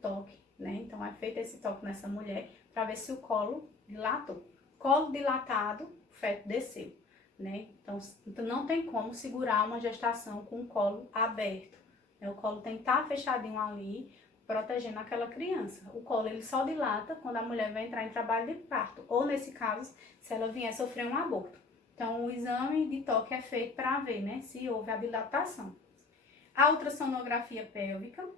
toque, né? Então, é feito esse toque nessa mulher para ver se o colo dilatou. Colo dilatado, o feto desceu, né? Então, não tem como segurar uma gestação com o colo aberto, né? O colo tem que estar fechadinho ali, protegendo aquela criança. O colo, ele só dilata quando a mulher vai entrar em trabalho de parto, ou nesse caso, se ela vier sofrer um aborto. Então, o exame de toque é feito para ver, né, se houve a dilatação. A ultrassonografia pélvica,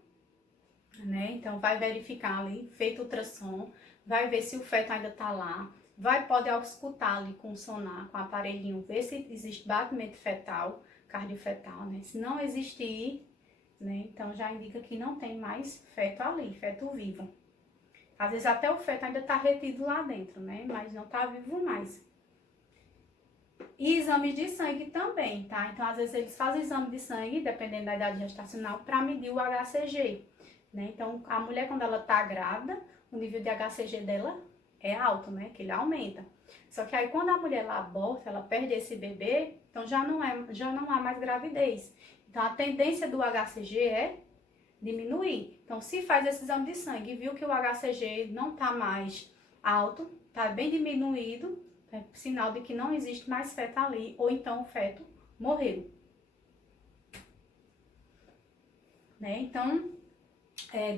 né, então vai verificar ali, feito o ultrassom, vai ver se o feto ainda está lá, pode auscultar ali com o sonar, com o aparelhinho, ver se existe batimento fetal, cardiofetal, né, se não existir, né, então já indica que não tem mais feto ali, feto vivo. Às vezes até o feto ainda está retido lá dentro, né, mas não está vivo mais. E exames de sangue também, tá? Então, às vezes, eles fazem exame de sangue, dependendo da idade gestacional, para medir o HCG, né? Então, a mulher, quando ela tá grávida, o nível de HCG dela é alto, né? Que ele aumenta. Só que aí, quando a mulher ela aborta, ela perde esse bebê, então já não há mais gravidez. Então, a tendência do HCG é diminuir. Então, se faz esse exame de sangue e viu que o HCG não tá mais alto, tá bem diminuído, é sinal de que não existe mais feto ali, ou então o feto morreu. Né? Então,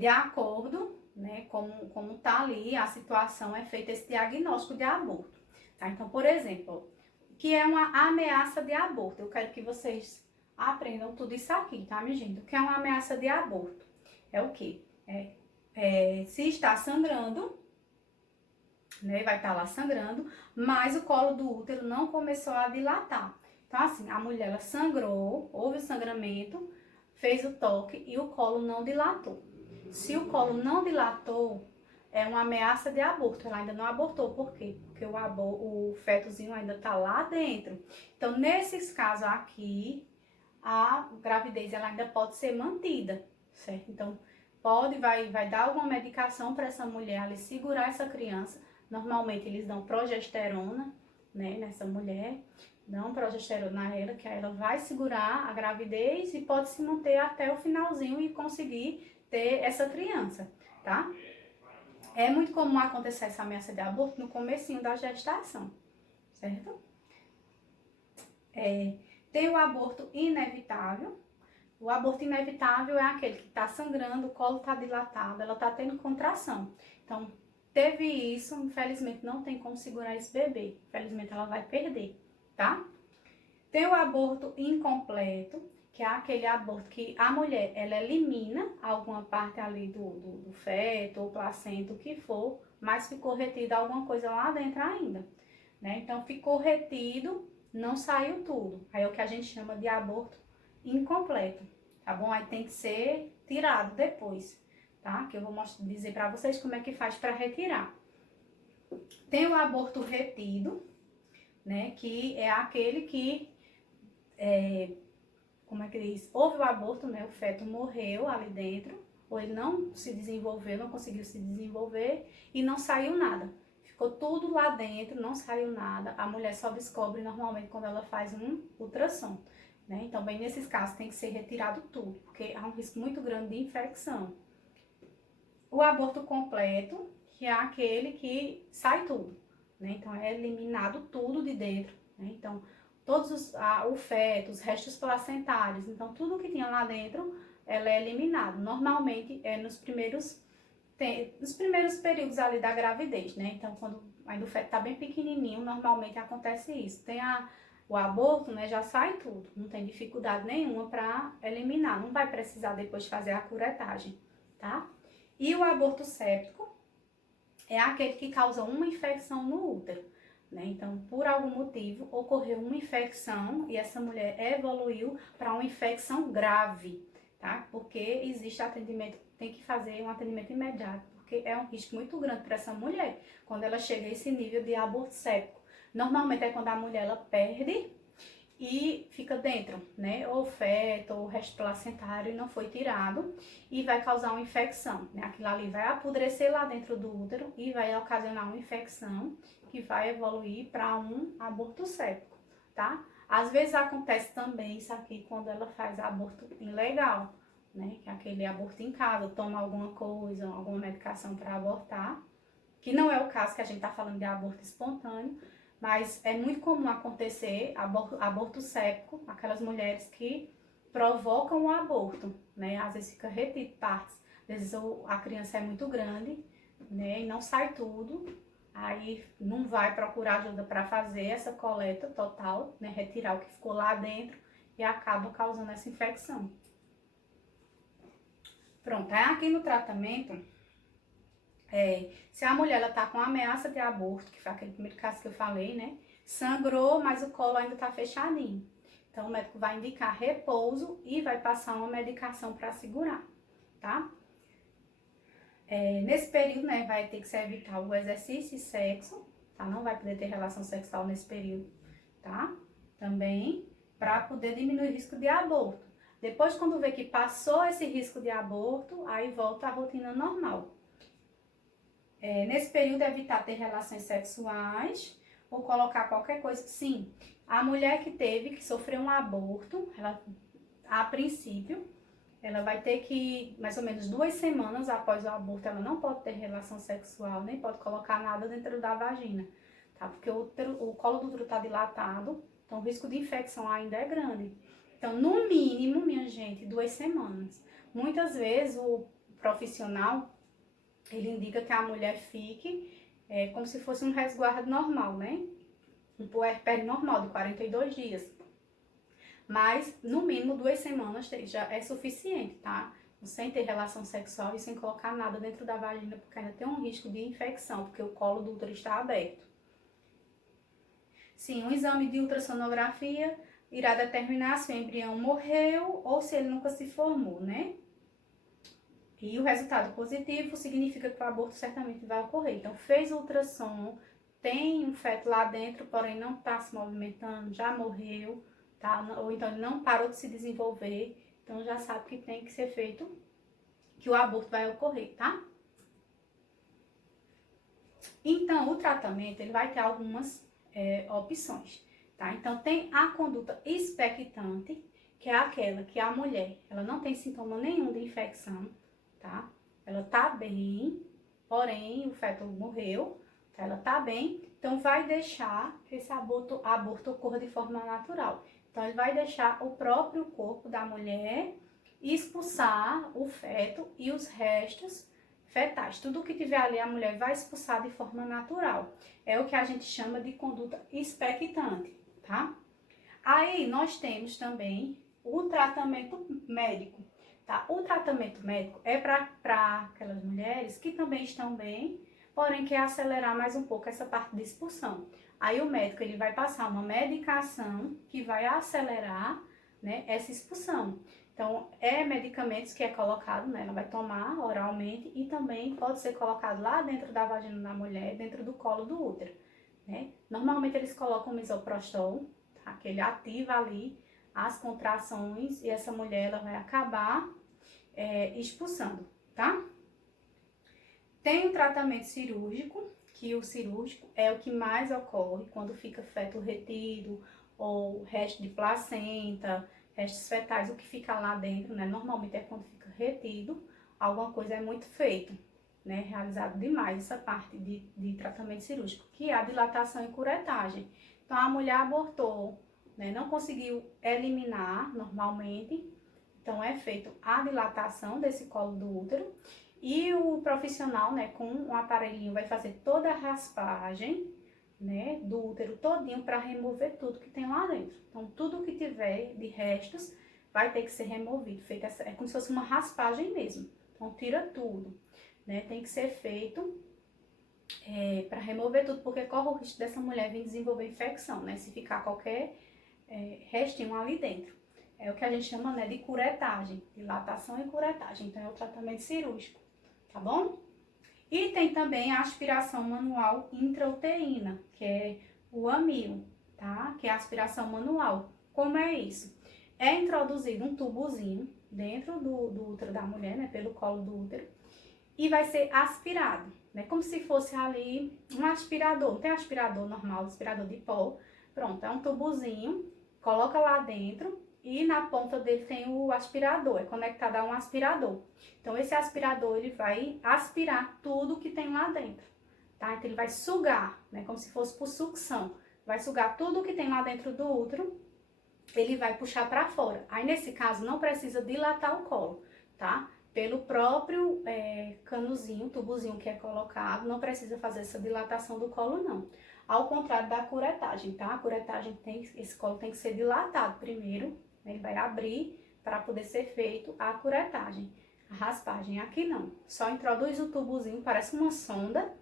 de acordo, né, como tá ali, a situação é feito esse diagnóstico de aborto. Tá? Então, por exemplo, que é uma ameaça de aborto. Eu quero que vocês aprendam tudo isso aqui, tá, minha gente? O que é uma ameaça de aborto? É o quê? Se está sangrando, né, vai estar lá sangrando, mas o colo do útero não começou a dilatar. Então, assim, a mulher ela sangrou, houve o sangramento, fez o toque e o colo não dilatou. Se o colo não dilatou, é uma ameaça de aborto. Ela ainda não abortou. Por quê? Porque o fetozinho ainda está lá dentro. Então, nesses casos aqui, a gravidez ela ainda pode ser mantida, certo? Então, vai dar alguma medicação para essa mulher ali segurar essa criança. Normalmente eles dão progesterona, né, nessa mulher, dão progesterona a ela, que aí ela vai segurar a gravidez e pode se manter até o finalzinho e conseguir ter essa criança, tá? É muito comum acontecer essa ameaça de aborto no comecinho da gestação, certo? Tem o aborto inevitável. O aborto inevitável é aquele que está sangrando, o colo está dilatado, ela está tendo contração. Então, teve isso, infelizmente não tem como segurar esse bebê. Infelizmente ela vai perder, tá? Tem o aborto incompleto, que é aquele aborto que a mulher, ela elimina alguma parte ali do feto ou placenta, o que for, mas ficou retida alguma coisa lá dentro ainda, né? Então, ficou retido, não saiu tudo. Aí é o que a gente chama de aborto incompleto, tá bom? Aí tem que ser tirado depois, tá? Que eu vou dizer pra vocês como é que faz pra retirar. Tem o aborto retido, né? Que é aquele que, como é que diz? Houve o aborto, né? O feto morreu ali dentro, ou ele não se desenvolveu, não conseguiu se desenvolver e não saiu nada. Ficou tudo lá dentro, não saiu nada. A mulher só descobre normalmente quando ela faz um ultrassom, né? Então, bem, nesses casos tem que ser retirado tudo, porque há um risco muito grande de infecção. O aborto completo, que é aquele que sai tudo, né? Então, é eliminado tudo de dentro, né? Então, o feto, os restos placentários, então, tudo que tinha lá dentro, ela é eliminado. Normalmente, é nos primeiros períodos ali da gravidez, né? Então, quando ainda o feto tá bem pequenininho, normalmente acontece isso. O aborto, né, já sai tudo, não tem dificuldade nenhuma para eliminar, não vai precisar depois fazer a curetagem, tá? E o aborto séptico é aquele que causa uma infecção no útero, né? Então, por algum motivo, ocorreu uma infecção e essa mulher evoluiu para uma infecção grave, tá? Porque existe atendimento, tem que fazer um atendimento imediato, porque é um risco muito grande para essa mulher quando ela chega a esse nível de aborto séptico. Normalmente é quando a mulher ela perde e fica dentro, né? Ou feto, ou resto placentário e não foi tirado e vai causar uma infecção, né? Aquilo ali vai apodrecer lá dentro do útero e vai ocasionar uma infecção que vai evoluir para um aborto séptico, tá? Às vezes acontece também isso aqui quando ela faz aborto ilegal, né? Que é aquele aborto em casa, toma alguma coisa, alguma medicação para abortar, que não é o caso que a gente tá falando de aborto espontâneo, mas é muito comum acontecer aborto séptico, aquelas mulheres que provocam o aborto, né? Às vezes fica retido partes, às vezes a criança é muito grande, né? E não sai tudo, aí não vai procurar ajuda para fazer essa coleta total, né? Retirar o que ficou lá dentro e acaba causando essa infecção. Pronto, aí aqui no tratamento, se a mulher ela tá com ameaça de aborto, que foi aquele primeiro caso que eu falei, né? Sangrou, mas o colo ainda tá fechadinho. Então o médico vai indicar repouso e vai passar uma medicação para segurar, tá? Nesse período, né, vai ter que se evitar o exercício e sexo, tá? Não vai poder ter relação sexual nesse período, tá? Também para poder diminuir o risco de aborto. Depois, quando vê que passou esse risco de aborto, aí volta à rotina normal. Nesse período, evitar ter relações sexuais ou colocar qualquer coisa. Sim, a mulher que sofreu um aborto, ela, a princípio, ela vai ter que, mais ou menos 2 semanas após o aborto, ela não pode ter relação sexual, nem pode colocar nada dentro da vagina, tá? Porque o colo do útero está dilatado, então o risco de infecção ainda é grande. Então, no mínimo, minha gente, 2 semanas. Muitas vezes o profissional ele indica que a mulher fique como se fosse um resguardo normal, né? Um puerpério normal de 42 dias. Mas, no mínimo, 2 semanas já é suficiente, tá? Sem ter relação sexual e sem colocar nada dentro da vagina, porque ainda tem um risco de infecção, porque o colo do útero está aberto. Sim, um exame de ultrassonografia irá determinar se o embrião morreu ou se ele nunca se formou, né? E o resultado positivo significa que o aborto certamente vai ocorrer. Então, fez o ultrassom, tem um feto lá dentro, porém não está se movimentando, já morreu, tá? Ou então ele não parou de se desenvolver, então já sabe que tem que ser feito, que o aborto vai ocorrer, tá? Então, o tratamento, ele vai ter algumas opções, tá? Então, tem a conduta expectante, que é aquela que a mulher, ela não tem sintoma nenhum de infecção, tá? Ela tá bem, porém o feto morreu, tá? Ela tá bem, então vai deixar que esse aborto ocorra de forma natural. Então ele vai deixar o próprio corpo da mulher expulsar o feto e os restos fetais. Tudo que tiver ali a mulher vai expulsar de forma natural. É o que a gente chama de conduta expectante, tá? Aí nós temos também o tratamento médico. Tá? O tratamento médico é para aquelas mulheres que também estão bem, porém quer acelerar mais um pouco essa parte de expulsão. Aí o médico ele vai passar uma medicação que vai acelerar, né, essa expulsão. Então, medicamentos que é colocado, né, ela vai tomar oralmente e também pode ser colocado lá dentro da vagina da mulher, dentro do colo do útero. né? Normalmente eles colocam misoprostol, tá? Que ele ativa ali as contrações e essa mulher ela vai acabar expulsando, tá? Tem o tratamento cirúrgico, que o cirúrgico é o que mais ocorre quando fica feto retido ou resto de placenta, restos fetais, o que fica lá dentro, né? Normalmente é quando fica retido, alguma coisa é muito feito, né? Realizado demais essa parte de tratamento cirúrgico, que é a dilatação e curetagem. Então, a mulher abortou, né? Não conseguiu eliminar normalmente, então é feito a dilatação desse colo do útero. E o profissional, né, com um aparelhinho vai fazer toda a raspagem, né, do útero todinho para remover tudo que tem lá dentro. Então, tudo que tiver de restos vai ter que ser removido. Feita é como se fosse uma raspagem mesmo. Então, tira tudo, né? Tem que ser feito para remover tudo, porque corre o risco dessa mulher vir desenvolver infecção, né? Se ficar qualquer restinho ali dentro. É o que a gente chama, né, de curetagem, dilatação e curetagem. Então, é o tratamento cirúrgico, tá bom? E tem também a aspiração manual intrauterina, que é o AMIO, tá? Que é a aspiração manual. Como é isso? É introduzido um tubozinho dentro do útero da mulher, né? Pelo colo do útero. E vai ser aspirado, né? Como se fosse ali um aspirador. Não tem aspirador normal, aspirador de pó. Pronto, é um tubozinho, coloca lá dentro e na ponta dele tem o aspirador, é conectado a um aspirador. Então, esse aspirador, ele vai aspirar tudo que tem lá dentro, tá? Então, ele vai sugar, né? Como se fosse por sucção. Vai sugar tudo que tem lá dentro do útero, ele vai puxar para fora. Aí, nesse caso, não precisa dilatar o colo, tá? Pelo próprio canozinho, tubozinho que é colocado, não precisa fazer essa dilatação do colo, não. Ao contrário da curetagem, tá? A curetagem esse colo tem que ser dilatado primeiro, né? Ele vai abrir para poder ser feito a curetagem. A raspagem aqui não. Só introduz o tubozinho, parece uma sonda,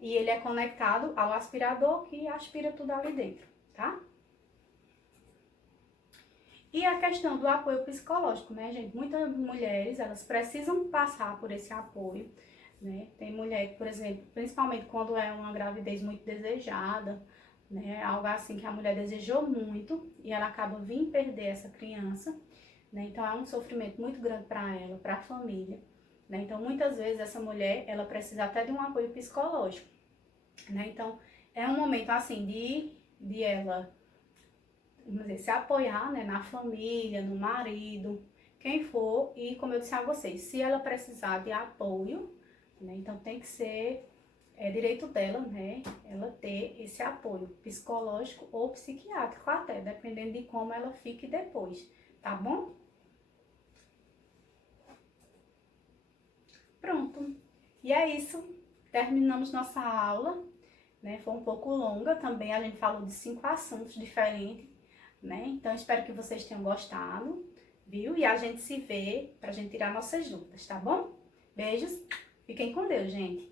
e ele é conectado ao aspirador que aspira tudo ali dentro, tá? E a questão do apoio psicológico, né, gente? Muitas mulheres, elas precisam passar por esse apoio, né? Tem mulher, por exemplo, principalmente quando é uma gravidez muito desejada, né? Algo assim que a mulher desejou muito e ela acaba vindo perder essa criança, né? Então é um sofrimento muito grande para ela, para a família, né? Então muitas vezes essa mulher, ela precisa até de um apoio psicológico, né? Então é um momento assim de ela, vamos dizer, se apoiar, né, na família, no marido, quem for, e como eu disse a vocês, se ela precisar de apoio, né, então tem que ser direito dela, né, ela ter esse apoio psicológico ou psiquiátrico até, dependendo de como ela fique depois, tá bom? Pronto, e é isso, terminamos nossa aula, né, foi um pouco longa também, a gente falou de 5 assuntos diferentes, né? Então, espero que vocês tenham gostado, viu? E a gente se vê pra gente tirar nossas dúvidas, tá bom? Beijos, fiquem com Deus, gente!